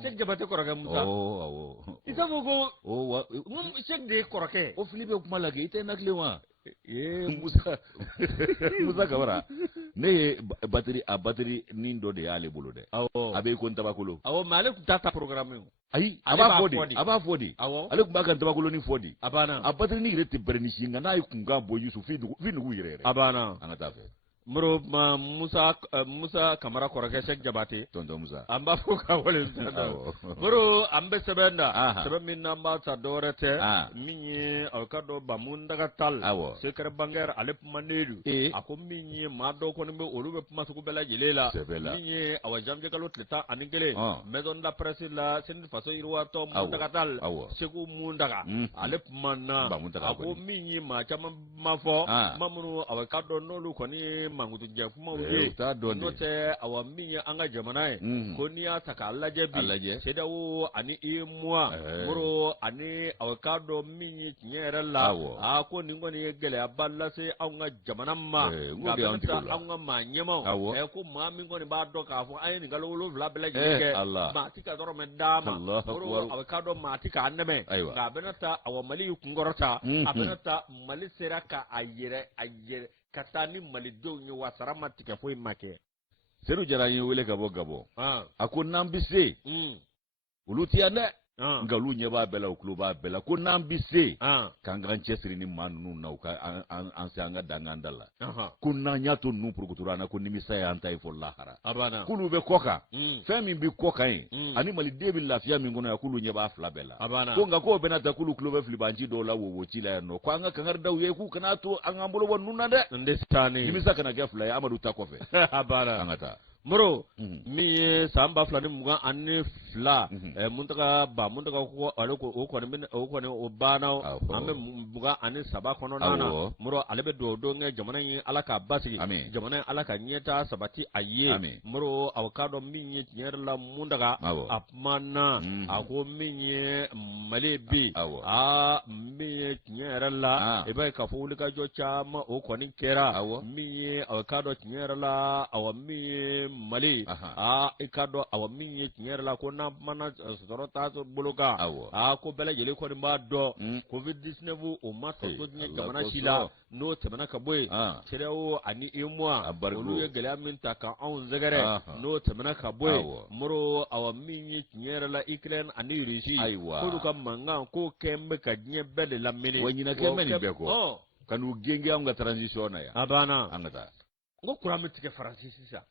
shek jabate koroge musa awo isa mogo mum shek de koroge o filibe kuma lage ite naklewa musa kabara ne battery nindo de ale bolo de abe ko ntabakulo male data programme ayi aba fodi ale kuma kan tabakulo ni fodi abana battery ni rete bernishinga na yi kunga bo yusu fi yirere abana angata fe muro musa kamara korake shek jabate tonto musa amba foka wale muro ambe sebenda min namba ta dorete minye alkado bamunda gatal sekere banger alep manedu ako minye mado ko nimbe olube puma ko bela jelela minye awajamje kalo tleta aningele maison la presse la sen faso irwa to munda gatal seku munda alep manna ako minye ma chama mafo mamunu awakado nolu koni mangutu jafuma uje note awaminya anga jamanae konia taka alaje sedawo ani imwa muro ani awakado minyi nyerella ako ningoni gele aballa se anga jamanamma ngabenta anga manyemo ko mami ngoni ba doka fo ayini galolo vla belaje ma tika doro medama muro awakado ma tika anneme ngabenata awamali kungorota abenata mali seraka ayere katani malido nyo wasarama tika foi make seru jara yin wele gabo ako nambise uluti ane ngalu nyeba bela uklu ba bela ko nambise kanga chesri ni manu na uka ansanga dangandala ko nanya to nu prokuturana ko nimisa ya antai fo lahara abana kulu be koka femi bi koka yin ani malide bi lafia mi ngono ya kulu nyeba afla bela ko nga ko benata kulu be flibanji do la wo chila no ko anga kangar daw ye ku kana to anga mbolo wonu na de ndestani nimisa kana gefla ya amadu takofe abana angata muro mi samba flani muga anne fila muntaka ba muntaka ko ale ko o kɔni o bana an bɛ muga ani saba kɔnɔna na muro ale bɛ do nge jamana in ala ka basigi jamana in ala ka ɲɛta sabati a ye muro aw ka dɔn min ye tiɲɛ yɛrɛ la muntaka a kumana a ko min ye mali bi min ye tiɲɛ yɛrɛ la i b'a ye k'a fɔ wulikajɔ caman o kɔni kɛra min ye aw ka dɔn tiɲɛ yɛrɛ la aw min ye mali i ka dɔn aw min ye tiɲɛ yɛrɛ la ko n'a mana sɔrɔ t'a bolo kan ko bɛɛ lajɛlen kɔni b'a dɔn covid-19 o ma sɔrɔ diɲɛ jamana si la n'o tɛmɛna ka bɔ yen CEDEAO ani UEMOA olu ye gɛlɛya min ta ka anw sɛgɛrɛ n'o tɛmɛna ka bɔ yen moro aw min ye tiɲɛ yɛrɛ la Ukraine ani Russie k'olu ka mankan k'o kɛn bɛ ka diɲɛ bɛɛ de lamini wa ɲinakɛ bɛ nin bɛɛ kɔ ka n'u genge an ka transition na yan a banna an ka taa n ko kuran bɛ tigɛ Faransi sisan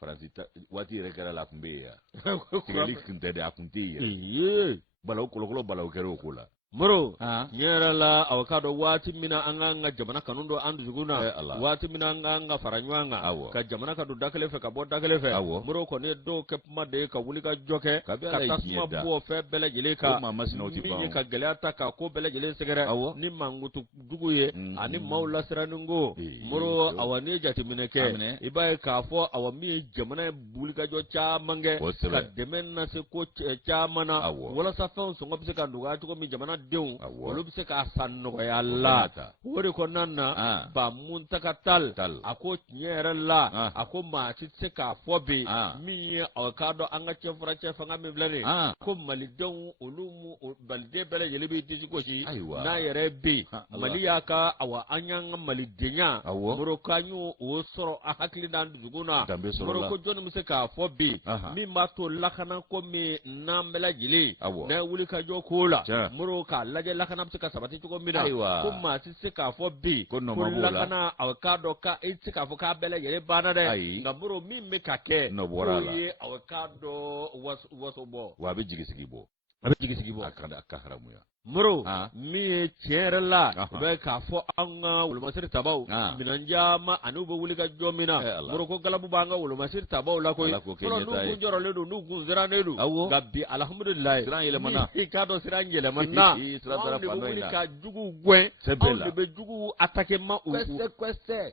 Faransi waati yɛrɛ kɛra la a tun bɛ yen yan tigɛli tun tɛ dɛ a tun tɛ yen yɛrɛ balawu kɔlɔkɔlɔ balawu kɛra o ko la moro tiɲɛ yɛrɛ la aw ka dɔn waati min na an k'an ka jamana kanu don an dusukun na waati min na an k'an ka fara ɲɔgɔn kan ka jamana ka don da kelen fɛ ka bɔ da kelen fɛ moro kɔni ye dɔw kɛ kuma de ye ka wuli ka jɔ kɛ ka tasuma bɔ fɛn bɛɛ lajɛlen kan min ye ka gɛlɛya ta ka ko bɛɛ lajɛlen sɛgɛrɛ ni mankutu jugu ye ani maaw lasiranin ko moro awa n'i ye jateminɛ kɛ i b'a ye k'a fɔ awa min ye jamana ye wuli ka jɔ caman kɛ ka dɛmɛ lase ko caman na walasa fɛnw sɔngɔ bɛ se ka nɔgɔya cogo min jamana denw olu bɛ se k'a san nɔgɔya la o de kɔnɔna na ba muntaka tal a ko tiɲɛ yɛrɛ la a ko maa si tɛ se k'a fɔ bi min ye aw k'a dɔn an ka cɛfarancɛ fanga min filɛ nin ye ko malidenw olu maliden bɛɛ lajɛlen bɛ disi gosi n'a yɛrɛ bɛ yen mali y'a ka awa an y'an ka malidenya moro k'an y'o sɔrɔ a hakili n'an dusukun na moro ko jɔnni bɛ se k'a fɔ bi min b'a to lakana ko min n'an bɛɛ lajɛlen n'a ye wuli ka jɔ k'o la moro k'a lajɛ lakana bɛ se ka sabati cogo min na ko maa si se k'a fɔ bi ko lakana aw k'a dɔn ka i se k'a fɔ k'a bɛɛ lajɛlen banna dɛ nka moro min bɛ ka kɛ n'o ye aw k'a dɔn waso bɔ wa a bɛ jigi sigi bɔ a ka haramuya moro min ye tiɲɛ yɛrɛ la u bɛ k'a fɔ an ka wolomasiri tabaw minɛn caman ani u bɛ wuli ka jɔ min na moro ko galabu b'an ka wolomasiri tabaw la koyi fɔlɔ n'u kun jɔrɔlen don n'u kun sirannen don nka bi alihamudulilayi siran yɛlɛmana i k'a dɔn siran yɛlɛmana anw de bɛ wuli ka juguw gɛn anw de bɛ juguw attaquer ma kɔsɛ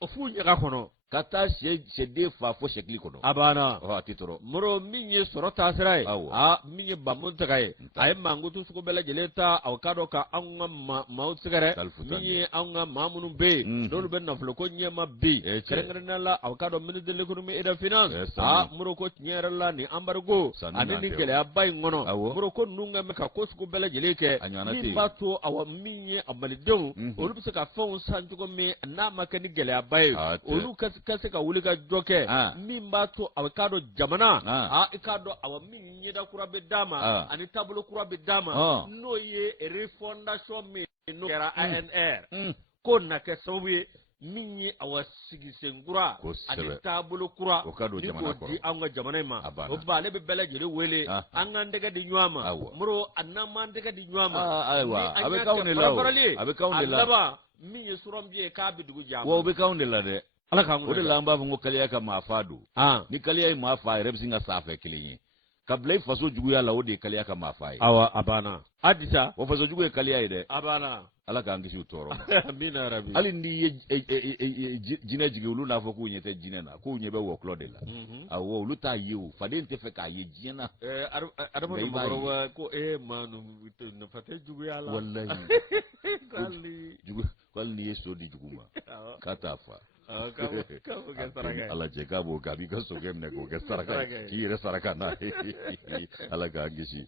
o f'u ɲaga kɔnɔ ka taa sɛden fa fo sɛkili kɔnɔ a banna a tɛ tɔɔrɔ moro min ye sɔrɔ taasira ye min ye bamuntaga ye a ye mankutu sugu bɛɛ lajɛlen ta aw ka dɔn ka anw ka maaw sɛgɛrɛ min ye anw ka maa minnu bɛ yen n'olu bɛ nafolo ko ɲɛma bi kɛrɛnkɛrɛnnenya la aw ka dɔn ministre de l'économie et des finances moro ko tiɲɛ yɛrɛ la ni embargo ani ni gɛlɛyaba in kɔnɔ moro ko ninnu ka mɛn ka ko sugu bɛɛ lajɛlen kɛ min b'a to awa min ye a malidenw olu bɛ se ka fɛnw san cogo min n'a ma kɛ ni gɛlɛyaba ye olu ka se ka wuli ka jɔ kɛ min b'a to a k'a dɔn jamana i k'a dɔn awa min ɲɛda kura bɛ d'a ma ani taabolo kura bɛ d'a ma n'o ye refondation min n'o kɛra ANR ko na kɛ sababu ye min ye awa sigi sen kura ani taabolo kura ni k'o di an ka jamana in ma o ba ale bɛ bɛɛ lajɛlen wele an k'an tɛgɛ di ɲɔgɔn ma moro a n'an m'an tɛgɛ di ɲɔgɔn ma ayiwa a bɛ k'anw de la a bɛ k'anw de la a laban min ye surɔnbi ye k'a bɛ dugu jɛ wa o bɛ k'anw de la dɛ ala k'an o de la an b'a fɔ ko kaliya ka maa fa don ni kaliya ye maa fa a yɛrɛ bɛ sin ka sa fɛ kelen ye ka bila i faso juguya la o de ye kaliya ka maa fa ye awa a banna a disa o faso jugu ye kaliya ye dɛ a banna ala k'an kisi u tɔɔrɔ ma amina yarabi hali n'i ye jinɛ jigin olu n'a fɔ k'u ɲɛ tɛ jinɛ na k'u ɲɛ bɛ wɔkulɔ de la awɔ olu t'a ye o faden tɛ fɛ k'a ye diɲɛ na adamaden mɔgɔkɔrɔba ko maa nafa tɛ juguya la walayi hali n'i ye so di jugu ma k'a t'a fa ala cɛ k'a b'o kɛ a b'i ka sokɛ minɛ k'o kɛ saraka k'i yɛrɛ saraka n'a ye ala k'an kisi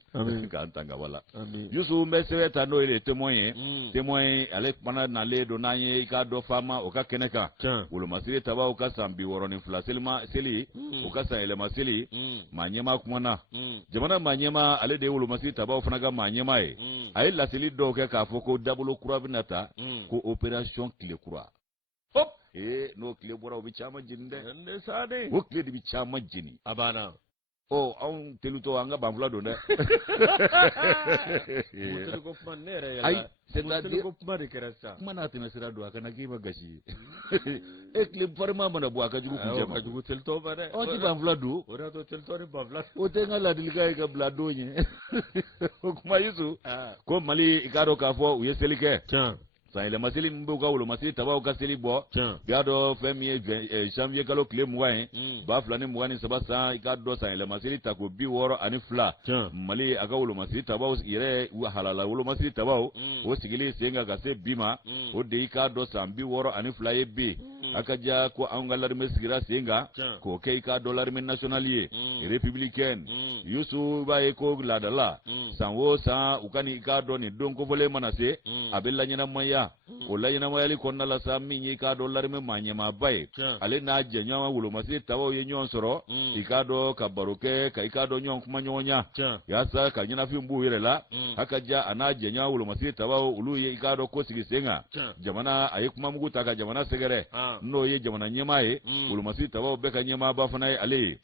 k'an tanga wala Yusu n bɛ sɛbɛn ta n'o ye témoin ye témoin ale fana nalen don n'an ye i k'a dɔ faama o ka kɛnɛ kan wolomasiri tabaw ka san 62 seli o ka san yɛlɛma seli maa ɲɛma kumana jamana maa ɲɛma ale de ye wolomasiri tabaw fana ka maa ɲɛma ye a ye laseli dɔw kɛ k'a fɔ ko dabolo kura bɛna ta ko opération tile kura n'o tile bɔra o bɛ caman jeni dɛ o tile de bɛ caman jeni a banna oh an teluto anga banfula don de ay c'est-à-dire kuma na tana sira do aka na kiba gashi e clip farma mana bu aka jugu kunje ka jugu telto ba de o ti banfula do ora to telto ni banfula o te ngala dilga ga blado nye kuma yusu ko mali ikaro ka fo uye selike sa ile masili mbe ka wulo masili tabaw ka seli bo biado femi janvier kalo clé moyen ba flani moyen saba sa ikado sa ile masili tako bi woro ani fla mali aga wulo masili tabaw ire halala wulo masili tabaw o sigili senga ka se bima o de ikado sa bi woro ani fla ye bi akaja ko angalar mesigira senga ko ke ikado l'armée nationale républicaine yusu ba eko ladala sanwo sa ukani ikado ni donko vole manase abella nyana maya o la nyana maya li konna la sa minyi ikado l'armée manyema bay ale na jenya wulo masi tawo ye nyon soro ikado ka baroke ka ikado nyon kuma nyonya yasa ka nyana fimbu yirela akaja ana jenya wulo masi tawo ulu ye ikado ko sigisenga jamana ayi kuma muguta ka jamana segere no ye jamana nyema ye wulo masi tawo beka nyema ba fana ale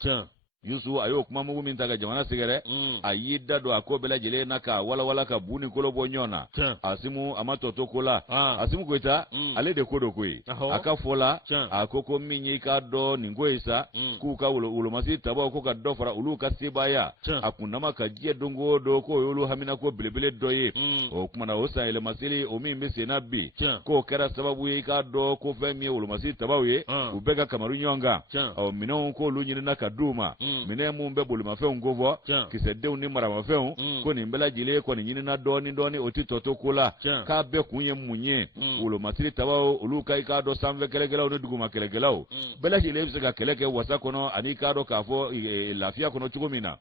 yusu ayo kuma mugu min taga jamana sigere ayida do akobela jele naka wala ka buni kolo bonyona asimu amatoto kola asimu kweta ale de kodo kwe aka fola akoko minyi ka do ningoisa ku ka ulo masi tabo ko ka do fara ulu ka sibaya akuna maka je dongo do ko yulu hamina ko bilebele doye o kuma na osa ile masili o mi misi na bi ko kera sababu ye ka do ko femi ulo masi tabo ye ubega kamaru nyonga o minon ko lunyina na kaduma mine mumbe buluma fe ngovo kisede uni marama fe ko ni mbela jile ko ni nyina doni otito kula ka be kunye munye ulo matiri tabawo uluka ikado samve kelegela ono duguma kelegela bela jile bisega keleke wasa kono ani kado kafo lafia kono chugumina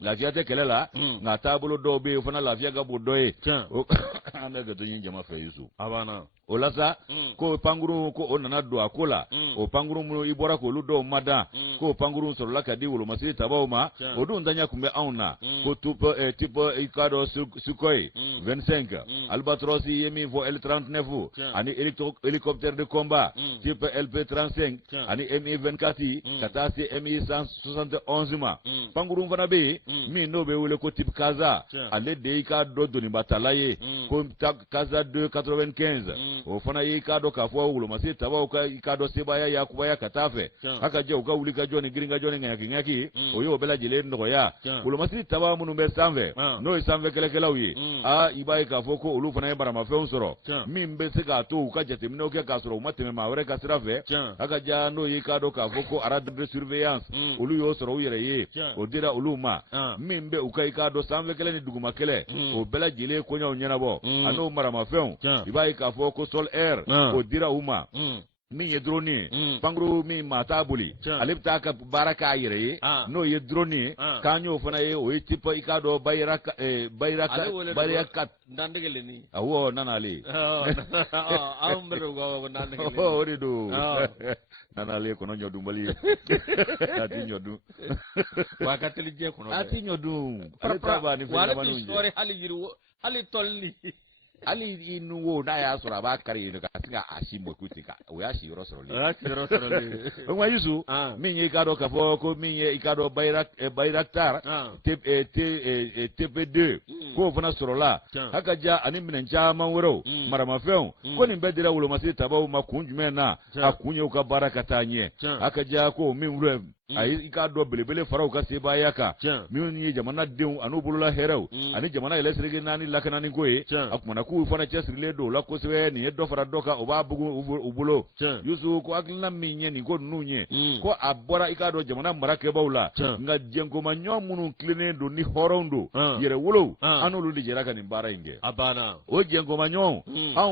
lafia te kelela nga tabulo do be fana lafia ga bodoye anda ga tunyin jama fe yusu abana olasa ko panguru ko onana do akola o panguru mu ibora ko ludo mada ko panguru so la kadi wolo masiri tabawma odu ndanya kumbe auna ko tipo ikado sukoi 25 albatros yemi vo L39 ani hélicoptère de combat type LP35 ani Mi24 katasi Mi171 ma panguru vana be mi no be wole ko type kaza ale de ikado doni batalaye ko kaza 295 o fana yi kado kafo wulo masi tabaw ka kado sebaya ya kubaya katafe haka je uka ulika joni giringa joni ngaki oyo bela jile ndo ya wulo masi tabaw munu be sanve no sanve kelekela uyi ibai kafo ko ulu fana bara mafe unsoro mi mbe sika to uka jete mino ke kasoro mateme mawre kasirafe haka ja no yi kado kafo ko arade de surveillance ulu yo soro uyere yi odira uluma mi mbe uka kado sanve kele ni duguma kele o bela jile ko nya onyana bo ano mara mafe ibai kafo ko sol air o dira uma mi ye drone pangru mi matabuli alipta ka baraka yire no ye drone kanyo fana ye o tipo ikado bayrakat ndandegele ni awo nanali ambero go ndandegele o rido nanali kono nyodu mbali ati nyodu wakateli je kono ati nyodu alipta ni fena manunje story hali yiru hali tolli ali inuwo na ya sura ba kare ni ka tinga ashimo kutika o ya shi rosroli onwa yusu minye ikado kafo ko minye ikado bayraktar TP2 ko fana sorola haka ja ani minencha manwero marama feon ko ni bedira wulo masi tabawu makunjumena akunye ka barakatanye haka ja ko minwre ayi ikado belebele farau ka sebaya ka minye jamana deun anubulula herau ani jamana elesrege nani lakanani goye akumana ku fana chesrile do la ko sewe ni do fara doka oba bugu ubulo yusu ko aklina minye ni ko nunye ko abora ikado jamana marake bawla nga jengo manyo munu kline do ni horondo yere wulo anulu di jeraka ni bara inge abana o jengo manyo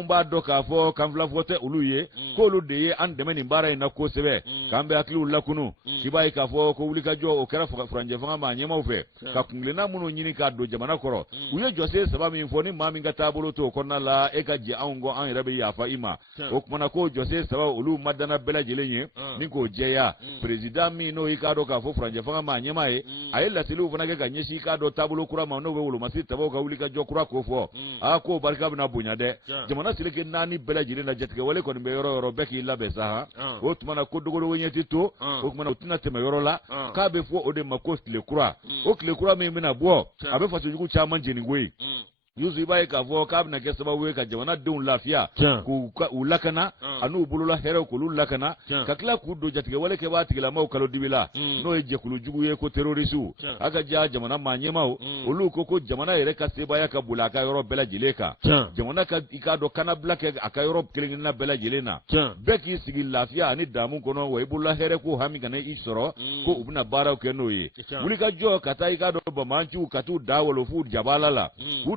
ba doka fo kamfla fote uluye ko lu de an de ni bara ina ko sewe kambe aklu lakunu kibai ka fo ko wulika jo o kera franje fanga manyema ufe ka kunglena munu nyini ka do jamana koro uye jose sababu infoni mami ngatabulo to konna la eka je ango an rabe ya fa ima o kuma ko jose sababu ulu madana bela jelenye niko jeya president mi no ikado ka fo franje fanga manyema e ayela tilu fana ke ganyeshi ikado tabulo kura ma no we wulu masi tababu ka wulika jo kura ko fo ko barka bina bunya de jamana sileke nani bela jelena jetke wale ko mbe yoro beki la besa ha o tuma na ko dogolo wenye tito o kuma na utina tɛmɛ yɔrɔ la k'a bɛ fɔ o de ma ko tile kura o tile kura min bɛna bɔ a bɛ fasojugu caman jeni koyi Yusu i b'a ye k'a fɔ k'a bɛna kɛ sababu ye ka jamanadenw lafiya k'u lakana an'u bolola hɛrɛw k'olu lakana ka tila k'u don jatigɛwale kɛbaa tigilamaw kalo dibi la n'o ye jɛkulujugu ye ko terorisiw a ka diya jamana maa ɲɛmaw olu ko jamana yɛrɛ ka sebaaya ka boli a ka yɔrɔ bɛɛ lajɛlen kan jamana ka i k'a dɔn kanabila kɛ a ka yɔrɔ kelen-kelenna bɛɛ lajɛlen na bɛɛ k'i sigi lafiya ani daamu kɔnɔ wa i bolola hɛrɛ ko hami kana i sɔrɔ ko u bɛna baaraw kɛ n'o ye wuli ka jɔ ka taa i k'a dɔn bamanciw ka t'u da wolo f'u jabala la k'u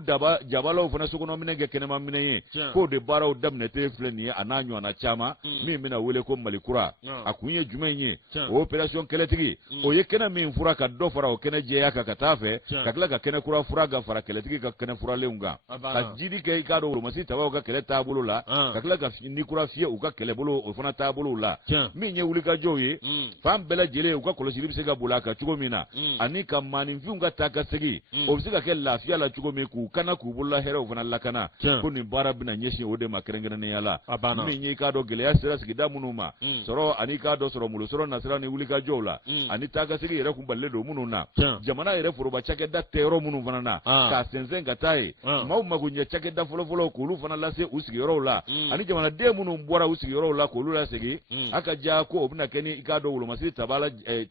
jabalaw fana sokɔnɔ minɛ kɛ kɛnɛma minɛ ye k'o de baaraw daminɛte filɛ nin ye a n'a ɲɔgɔnna caman min bɛna wele ko malikura a kun ye jumɛn ye o opération kɛlɛtigi o ye kɛnɛ min fura ka dɔ fara o kɛnɛ jɛya kan ka taa fɛ ka tila ka kɛnɛ kura fura ka fara kɛlɛtigi ka kɛnɛ furalenw kan ka jiri kɛ i k'a dɔn Wolomasi Tabaw ka kɛlɛ taabolo la ka tila ka ni kura fiyɛ u ka kɛlɛbolo o fana taabolow la min ye wulikajɔw ye fan bɛɛ lajɛlen u ka kɔlɔsili bɛ se ka boli a kan cogo min na ani ka maaninfinw ka taa ka segin o bɛ se ka kɛ lafiya la cogo min k'u kana k'u bolola hɛrɛw fana lakana ko nin baara bɛna ɲɛsin o de ma kɛrɛnkɛrɛnnenya la min ye i k'a dɔn gɛlɛya sera sigida minnu ma sɔrɔ ani k'a dɔn sɔrɔ molosɔrɔ nasira ni wulikajɔw la ani taa ka segin yɛrɛ kun balilen don minnu na jamana yɛrɛ foroba cakɛda tɛ yɔrɔ minnu fana na k'a sɛnsɛn ka taa ye maaw mago ɲɛ cakɛda fɔlɔfɔlɔ k'olu fana lase u sigiyɔrɔw la ani jamanaden minnu bɔra u sigiyɔrɔw la k'olu lasegin a ka diya ko o bɛna kɛ ni i k'a dɔn Wolomasi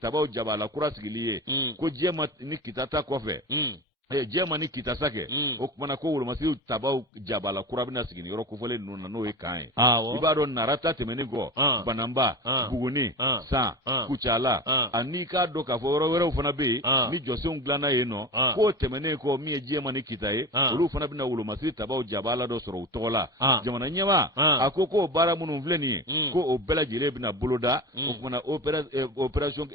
Tabaw jabala kura sigili ye ko diɲɛ ni kita ta kɔfɛ jɛma ni kitasa kɛ o kumana ko Wolomasi Tabaw jabala kura bɛna sigi ni yɔrɔ kofɔlen ninnu na n'o ye kan ye i b'a dɔn narata tɛmɛnen kɔ Banamba Buguni San Kucala ani k'a dɔn k'a fɔ yɔrɔ wɛrɛw fana bɛ yen ni jɔsenw dilanna yen nɔ k'o tɛmɛnen kɔ min ye jɛma ni kita ye olu fana bɛna Wolomasi Tabaw jabala dɔ sɔrɔ u tɔgɔ la jamana ɲɛma a ko k'o baara minnu filɛ nin ye ko o bɛɛ lajɛlen bɛna boloda o kumana opération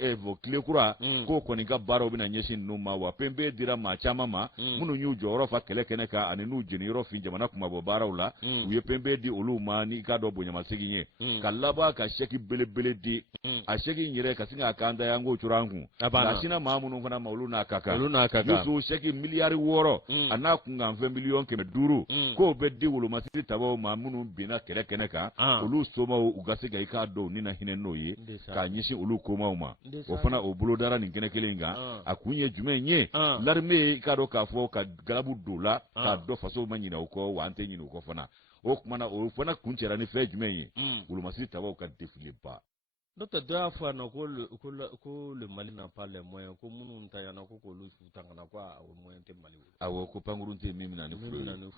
tile kura k'o kɔni ka baaraw bɛna ɲɛsin ninnu ma wa pembe dira maa caman minnu y'u jɔyɔrɔ fa kɛlɛ kɛnɛ kan ani n'u jeniyɔrɔ fin jamana kumabɔ baaraw la u ye pembe di olu ma ni k'a dɔn bonyamasegin ye ka laban ka sɛki belebele di a sɛki in yɛrɛ ka sin k'a kan da yan k'o cura an kun nka sina maa minnu fana ma olu n'a ka kan Yusu sɛki miliyari 6 a n'a kunkanfɛn miliyɔn 500 k'o bɛ di Wolomasi Tabaw ma minnu binna kɛlɛ kɛnɛ kan olu somaw u ka se ka i k'a dɔn u ni na hinɛ n'o ye k'a ɲɛsin olu komaw ma o fana o bolodara nin kɛnɛ kelen kan a kun ye jumɛn ye l'armée k'a dɔn k'a fɔ ka galabu don la k'a dɔn faso ma ɲinɛ u kɔ wa an tɛ ɲinɛ u kɔ fana o kumana o fana kun cɛra ni fɛn jumɛn ye Wolomasi Tabaw ka défilé ba Docteur dɔ y'a fɔ yan nɔ ko le Mali n'a pas les moyens ko minnu ta yan nɔ ko k'olu tangana ko o moyen tɛ Mali bolo awɔ ko pankurun tɛ min bɛna ni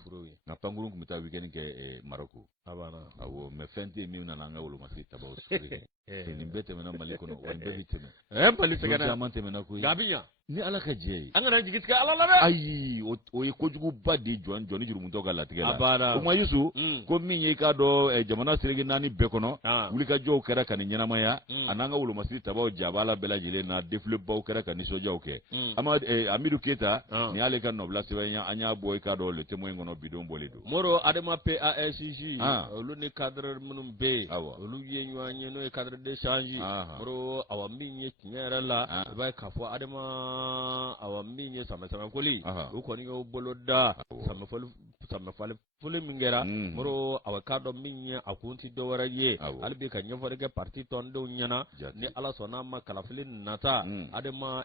furo ye nka pankurun tun bɛ taa weekend kɛ Maroko awɔ mais fɛn tɛ min nana an ka Wolomasi Tabaw sɔrɔ nin bɛɛ tɛmɛna Mali kɔnɔ wa nin bɛɛ bɛ tɛmɛ Mali sɛgɛnna caman tɛmɛna koyi nka a bɛ ɲa ni Ala ka jɛ ye an kana jigi tigɛ Ala la dɛ ayi o ye kojuguba de jɔn ni jurumutɔ ka latigɛ la o ma Yusu ko min ye i k'a dɔn jamana seleke 4 bɛɛ kɔnɔ wulikajɔw kɛra ka nin ɲɛnamaya a n'an ka Wolomasi Tabaw jabala bɛɛ lajɛlen na défilé baw kɛra ka nisɔndiyaw kɛ Amidu Keyita nin y'ale ka nɔbila sɛbɛn an y'a bɔ i k'a dɔn le témoin kɔnɔ bidon bɔlen don Moro Adama PASCJ olu ni cadre minnu bɛ yen olu ye ɲɔgɔn ye n'o ye cadre d'échange Moro awa min ye tiɲɛ yɛrɛ la i b'a ye k'a fɔ Adama awa min ye samɛkoli o kɔni y'o bolo da samɛfali min kɛra Moro awa k'a dɔn min ye a kun tɛ dɔwɛrɛ ye hali bi ka ɲɛfɔli kɛ parti tɔndenw ɲɛna ni Ala sɔnna ma kalafili nata Adama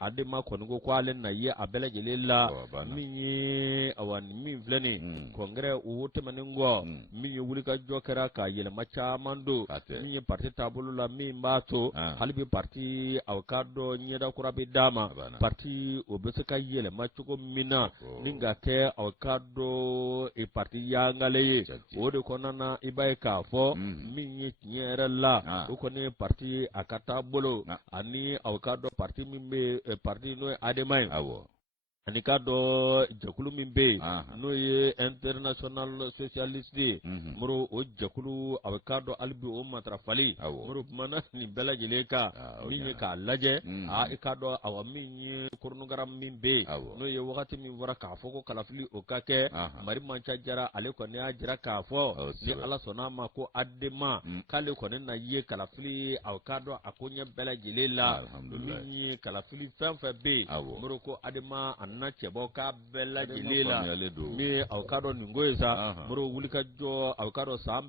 Adama kɔni ko k'ale na ye a bɛɛ lajɛlen la min ye awa min filɛ nin congrès o tɛmɛnen kɔ min ye wulikajɔ kɛra ka yɛlɛma caman don min ye parti taabolo la min b'a to hali bi parti aw k'a dɔn ɲɛda kura bɛ d'a ma parti o bɛ se ka yɛlɛma cogo min na ni ka kɛ aw k'a dɔn parti yangale ye o de kɔnɔna na i b'a ye k'a fɔ min ye tiɲɛ yɛrɛ la o kɔni parti a ka taabolo ani aw k'a dɔn parti min bɛ parti n'o ye Adama ye ani k'a dɔn jɛkulu min bɛ yen n'o ye international socialiste ye Moro o jɛkulu a bɛ k'a dɔn hali bi o matarafali Moro kumana nin bɛɛ lajɛlen kan min ye k'a lajɛ i k'a dɔn awa min ye koronogaran min bɛ yen n'o ye wagati min fɔra k'a fɔ ko kalafili o ka kɛ Mari Manca Jara ale kɔni y'a jira k'a fɔ ni Ala sɔnna ma ko Adama k'ale kɔni na ye kalafili aw k'a dɔn a ko ɲɛ bɛɛ lajɛlen la min ye kalafili fɛn fɛn bɛ yen Moro ko Adama jamana cɛbɔ k'a bɛɛ lajɛlen la min aw ka dɔn nin ko ye sa moro wuli ka jɔ aw ka dɔn san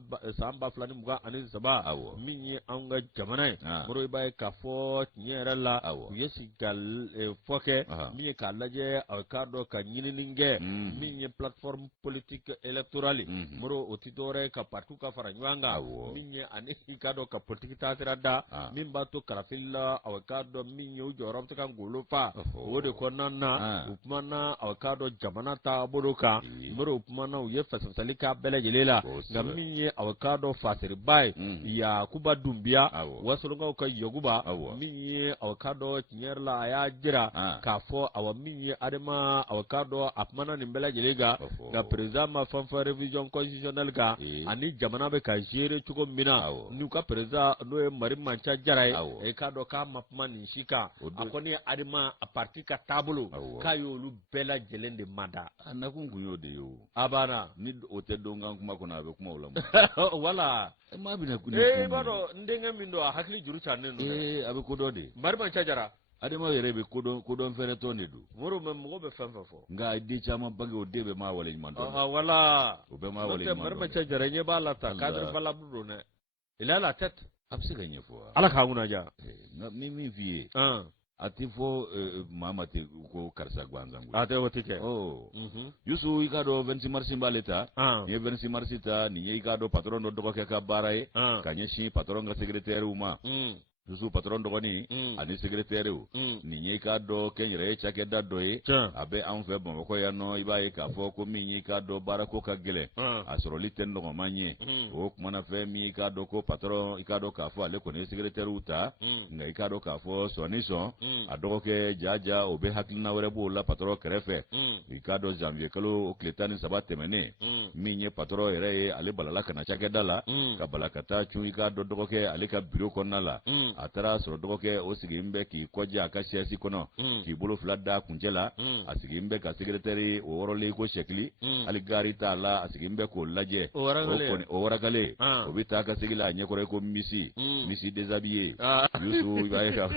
2023 min ye anw ka jamana ye moro i b'a ye k'a fɔ tiɲɛ yɛrɛ la u ye sigi ka fɔ kɛ min ye k'a lajɛ aw ka dɔn ka ɲinini kɛ min ye plateforme politique électorale moro o tɛ dɔwɛrɛ ye ka parti ka fara ɲɔgɔn kan min ye ani i ka dɔn ka politique taasira da min b'a to kalafili la aw ka dɔn min ye u jɔyɔrɔ bɛ se ka ngolo fa o de kɔnɔna na u kumana aw ka dɔn jamana taabolo kan moro u kumana u ye fasɛfɛsɛli k'a bɛɛ lajɛlen la nka min ye aw ka dɔn fasiriba ye Yakuba Dunbiya Wasolonkaw ka Yakuba min ye aw ka dɔn tiɲɛ yɛrɛ la a y'a jira k'a fɔ aw min ye adama aw ka dɔn a kumana nin bɛɛ lajɛlen kan nka président ma fɛn fɛn révision constitutionnelle kan ani jamana bɛ ka gérer cogo min na n'u ka président n'o ye Mari Manca Jara ye e k'a dɔn k'a ma kuma nin si kan a kɔni ye adama a parti ka taabolo k'a y'olu bɛɛ lajɛlen de manda a nakun kun y'o de ye o a banna ni o tɛ don kan kuma kɔnɔ a bɛ kuma o la wala maa bɛna kun i b'a dɔn n denkɛ min don a hakili juru cannen don a bɛ kodɔn de Mari Manca Jara adama yɛrɛ bɛ kodɔn fɛrɛ tɔn de don moro mɛ mɔgɔ bɛ fɛn fɛn fɔ nka den caman bange o den bɛ maa wale ɲuman dɔn wala o bɛ maa wale ɲuman dɔn Mari Manca Jara ɲɛ b'a la ta cadre valable don dɛ il a la tête a bɛ se ka ɲɛfɔ wa ala k'a kunnaja ni min f'i ye a tɛ fɔ maa ma ten ko karisa gansan a tɛ o tɛ kɛ Yusu i k'a dɔn 26 mars b'ale ta ni ye 26 mars ta nin ye i k'a dɔn patron dɔ dɔgɔkɛ ka baara ye ka ɲɛsin patron ka secrétaire ma Yusu patron dɔgɔnin ani secrétaire nin ye i k'a dɔn kɛnyɛrɛye cakɛda dɔ ye a bɛ anw fɛ Bamakɔ yan nɔ i b'a ye k'a fɔ ko min ye i k'a dɔn baarako ka gɛlɛn a sɔrɔli tɛ nɔgɔman ye o kumana fɛn min i k'a dɔn ko patron i k'a dɔn k'a fɔ ale kɔni ye secrétaire ta nka i k'a dɔn k'a fɔ sɔni sɔn a dɔgɔkɛ jaja o bɛ hakilina wɛrɛ b'o la patron kɛrɛfɛ i k'a dɔn janvier kalo tile 13 tɛmɛnen min ye patron yɛrɛ ye ale balala ka na cakɛda la ka bala ka taa cun i k'a dɔn dɔgɔkɛ ale ka bureau kɔnɔna la a taara sɔrɔ dɔgɔkɛ o sigilen bɛ k'i kɔjɛ a ka siège kɔnɔ k'i bolo fila da kuncɛ la a sigilen bɛ ka secrétaire o wɔrɔlen ko sɛkili hali gari t'a la a sigilen bɛ k'o lajɛ o warakale o bɛ taa ka segin la a ɲɛkɔrɔ ko misi déshabillé Yusu i b'a ye ka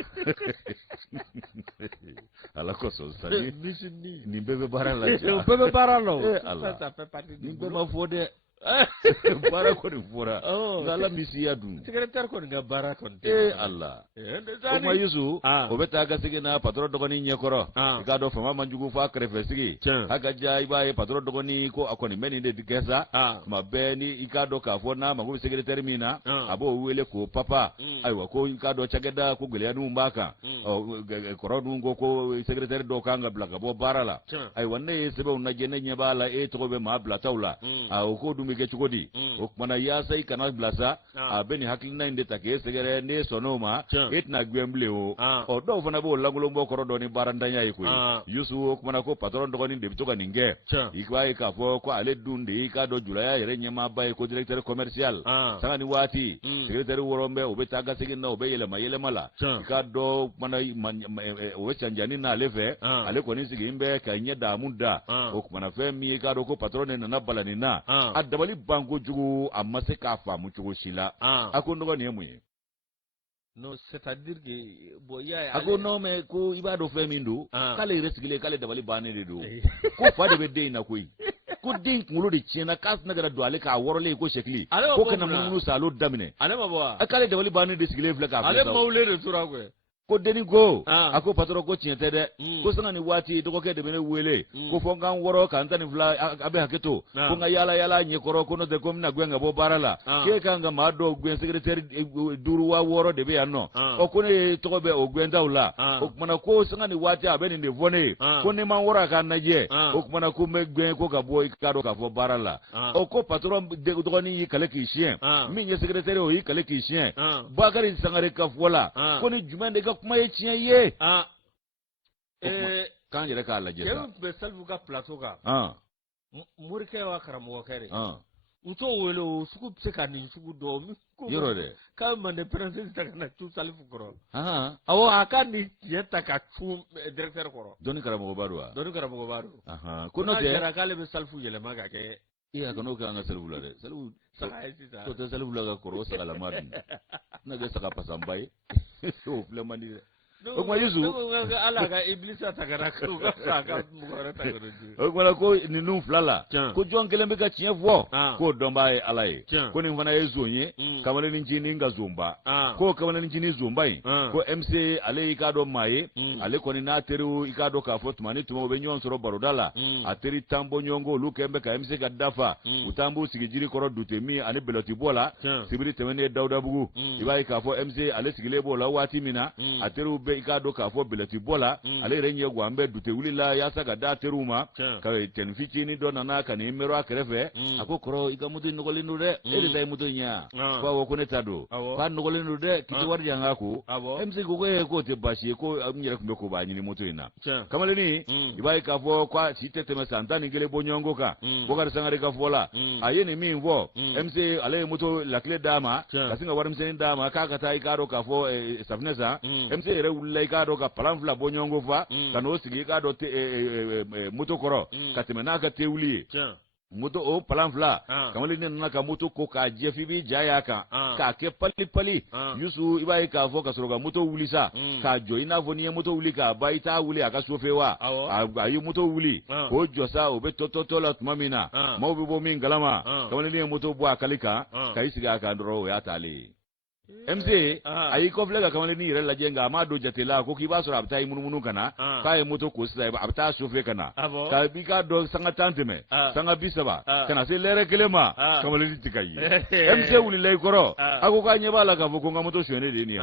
ala kosɔn sa nin bɛɛ bɛ baara la o bɛɛ bɛ baara la nin bɛɛ ma fɔ dɛ baara kɔni fɔra nka ala misiya dun secrétaire kɔni ka baara kɔni tɛ ala o ma Yusu o bɛ taa ka segin na patron dɔgɔnin ɲɛkɔrɔ i k'a dɔn fama man jugu f'a kɛrɛfɛ sigi a ka ja i b'a ye patron dɔgɔnin ko a kɔni bɛ nin de kɛ sa tuma bɛɛ ni i k'a dɔn k'a fɔ n'a mago bɛ secrétaire min na a b'o wele ko papa ayiwa ko i k'a dɔn cakɛda ko gɛlɛya b'a kan kɔrɔ dun ko secrétaire dɔw kan ka bila ka bɔ baara la ayiwa ne ye sɛbɛnw lajɛ ne ɲɛ b'a la e tɔgɔ bɛ maa bilataw la o ko dun bɛ kɛ cogo di o kumana yaasa i kana bila sa a bɛ nin hakilina in de ta k'e sɛgɛrɛ n'e sɔnn'o ma e tɛna gɛn bilen o dɔw fana b'o langolonbɔ kɔrɔ dɔ ni baarantanya ye koyi Yusu o kumana ko patron dɔgɔnin de bɛ to ka nin kɛ i b'a ye k'a fɔ ko ale dun de y'i k'a dɔn julaya yɛrɛ ɲɛmaaba ye ko directeur commercial sanga ni waati secrétaire wɔɔrɔ bɛ o bɛ taa ka segin na o bɛ yɛlɛma la i k'a dɔn kumana o bɛ canjani n'ale fɛ ale kɔni sigilen bɛ ka ɲɛ daamu da o kumana fɛn min ye k'a dɔn ko patron de nana balani na a dabali ban kojugu a ma se k'a faamu cogo si la a ko n dɔgɔ nin ye mun ye non c'est-à-dire que bon il y a a ko non mais ko i b'a dɔn fɛn min don k'ale yɛrɛ sigilen k'ale dabali bannen de don ko fa de bɛ den in na koyi ko den kunkolo de tiɲɛna k'a tɛna ka don ale k'a wɔrɔlen ko sɛkili ko kana munumunu salo daminɛ ale ma bɔ wa k'ale dabali bannen de sigilen filɛ k'a filɛ ale mawulen de tora koyi ko denni ko a ko patron ko tiɲɛ tɛ dɛ ko sanga ni waati dɔgɔkɛ de bɛ ne wele ko fɔ n k'an wɔrɔ k'an ta nin fila a bɛ hakɛ to ko n ka yaala yaala ɲɛkɔrɔ ko n'o tɛ ko n bɛna gɛn ka bɔ baara la k'e kan ka maa dɔw gɛn secrétaire 5 wa 6 de bɛ yan nɔ ko ne ye tɔgɔ bɛ o gɛntaw la o kumana ko sanga ni waati a bɛ nin de fɔ ne ye ko ni ma wɔrɔ a k'a lajɛ o kumana ko n bɛ gɛn ko ka bɔ i k'a dɔn k'a fɔ baara la ko patron dɔgɔnin y'i kale k'i siɲɛ min ye secrétaire o y'i kale k'i siɲɛ Bakari Sangare ka fɔ la ko ni jumɛn de ka kuma ye tiɲɛ ye k'an yɛrɛ k'a lajɛ sa cɛw bɛ Salifu ka plateau kan morikɛ wa karamɔgɔkɛ de u t'o wele o sugu bɛ se ka nin sugu dɔn yɔrɔ dɛ k'a mande princesse ta ka na cu Salifu kɔrɔ awɔ a ka nin tiɲɛ ta ka cu directeur kɔrɔ dɔnni karamɔgɔba don wa dɔnni karamɔgɔba don ko n'o tɛ k'ale bɛ Salifu yɛlɛma ka kɛ a kana o kɛ an ka Salifu la dɛ Salifu to tɛ Salifu la ka kɔrɔ o sagalama dun n'a kɛ saga pasanba ye o filɛ man di dɛ o kuma Yusu ala ka iblisa tagara ko ka mugara tagara o kuma ko ninu flala ko jon kelen be ka tiɲɛ fɔ ko dɔnba ye ala ye ko nin fana ye zon ye kamalen jini nga zomba ko kamalen jini zomba yi ko MC ale i ka dɔ maa ye ale kɔni n'a teriw i ka dɔ k'a fɔ tuma ni tuma u bɛ ɲɔgɔn sɔrɔ baroda la a teri tan bɔ ɲɔgɔn ko olu kɛn bɛ ka MC ka dafa u t'an b'u sigi jiri kɔrɔ dutemi ani belɔti bɔ la sibiri tɛmɛnen Dawudabugu i b'a ye k'a fɔ MC ale sigilen b'o la waati min na a teriw bɛ i ka dɔ k'a fɔ belɔti bɔ la ale yɛrɛ ɲɛ gan bɛ dute wuli la yaasa ka da teriw ma ka tɛni fitinin dɔ nana ka n'i mɛrɛ a kɛrɛfɛ a ko kɔrɔ i ka moto nɔgɔlen don dɛ e de ta ye moto ɲɛ ko awɔ ko ne ta don k'a nɔgɔlen don dɛ k'i tɛ wari jan k'a ko MC ko k'o tɛ baasi ye ko n yɛrɛ tun bɛ ko b'a ɲini moto in na kamalennin i b'a ye k'a fɔ ko si tɛ tɛmɛ san 11 bɔ ɲɔgɔn ko kan Bokari Sangare ka fɔ la a ye nin min fɔ MC ale ye moto lakile d'a ma ka sin ka warimisɛnnin d'a ma k'a ka taa i k'a dɔn k'a fɔ safinɛ san MC yɛrɛ wulila i k'a dɔn ka palan 2 bɔ ɲɔgɔn ko fa ka n'o sigi i k'a dɔn moto kɔrɔ ka tɛmɛ n'a ka te wuli ye moto o palan 2 kamalennin nana ka moto ko k'a jɛ f'i b'i ja y'a kan k'a kɛ pali Yusu i b'a ye k'a fɔ ka sɔrɔ ka moto wuli sa k'a jɔ i n'a fɔ n'i ye moto wuli k'a ba i t'a wuli a ka sofe wa a ye moto wuli k'o jɔ sa o bɛ tɔtɔtɔ la tuma min na maaw bɛ bɔ min kalama kamalennin ye moto bɔ a kali kan ka i sigi a kan dɔrɔn o y'a taalen ye MC a y'i kɔfilɛ ka kamalennin yɛrɛ lajɛ nka a m'a don jate la ko k'i b'a sɔrɔ a bɛ taa i munumunu ka na k'a ye moto ko sisan a bɛ taa sofe ka na ka i k'a dɔn sanga 10 tɛmɛ sanga 30 ka na se lɛrɛ 1 ma kamalennin tɛ ka ye MC wulila i kɔrɔ a ko k'a ɲɛ b'a la k'a fɔ ko n ka moto sonyɛnen de ye nin ye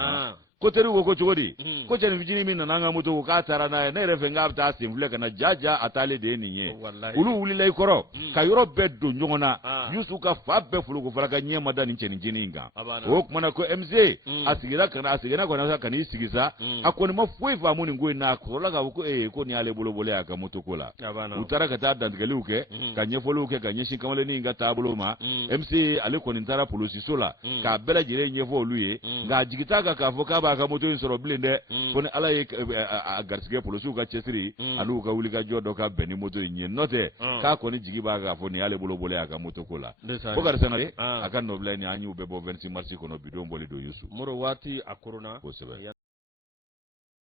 ko teriw ko cogo di ko cɛnin fitinin min nana an ka moto ko k'a taara n'a ye ne yɛrɛ fɛ k'a bɛ taa sen filɛ ka na ja a taalen de ye nin ye olu wulila i kɔrɔ ka yɔrɔ bɛɛ don ɲɔgɔn na Yusu ka fa bɛɛ foloko fara ka ɲɛ ma da nin cɛnin jinin in kan o kumana ko MC a seginna kɔni ka n'i sigi sa a kɔni ma foyi faamu nin ko in na a sɔrɔla k'a fɔ ko ko nin y'ale bolo a ka moto ko la u taara ka taa dantigɛliw kɛ ka ɲɛfɔliw kɛ ka ɲɛsin kamalennin ka taabolo ma MC ale kɔni taara polisiso la k'a bɛɛ lajɛlen ɲɛfɔ olu ye nka a jigin t'a kan k'a fɔ k'a b'a ka moto in sɔrɔ bilen dɛ fo ni ala ye a garisɛgɛ polisiw ka cɛsiri an'u ka wulikajɔ dɔ ka bɛn ni moto in ye n'o tɛ k'a kɔni jigi b'a k'a fɔ nin y'ale bolo a ka moto ko la Bokari Sangare a ka nɔbila ni an y'u bɛɛ bɔ 26 mars kɔnɔ bidon bɔli don Yusu Moro waati a korona kosɛbɛ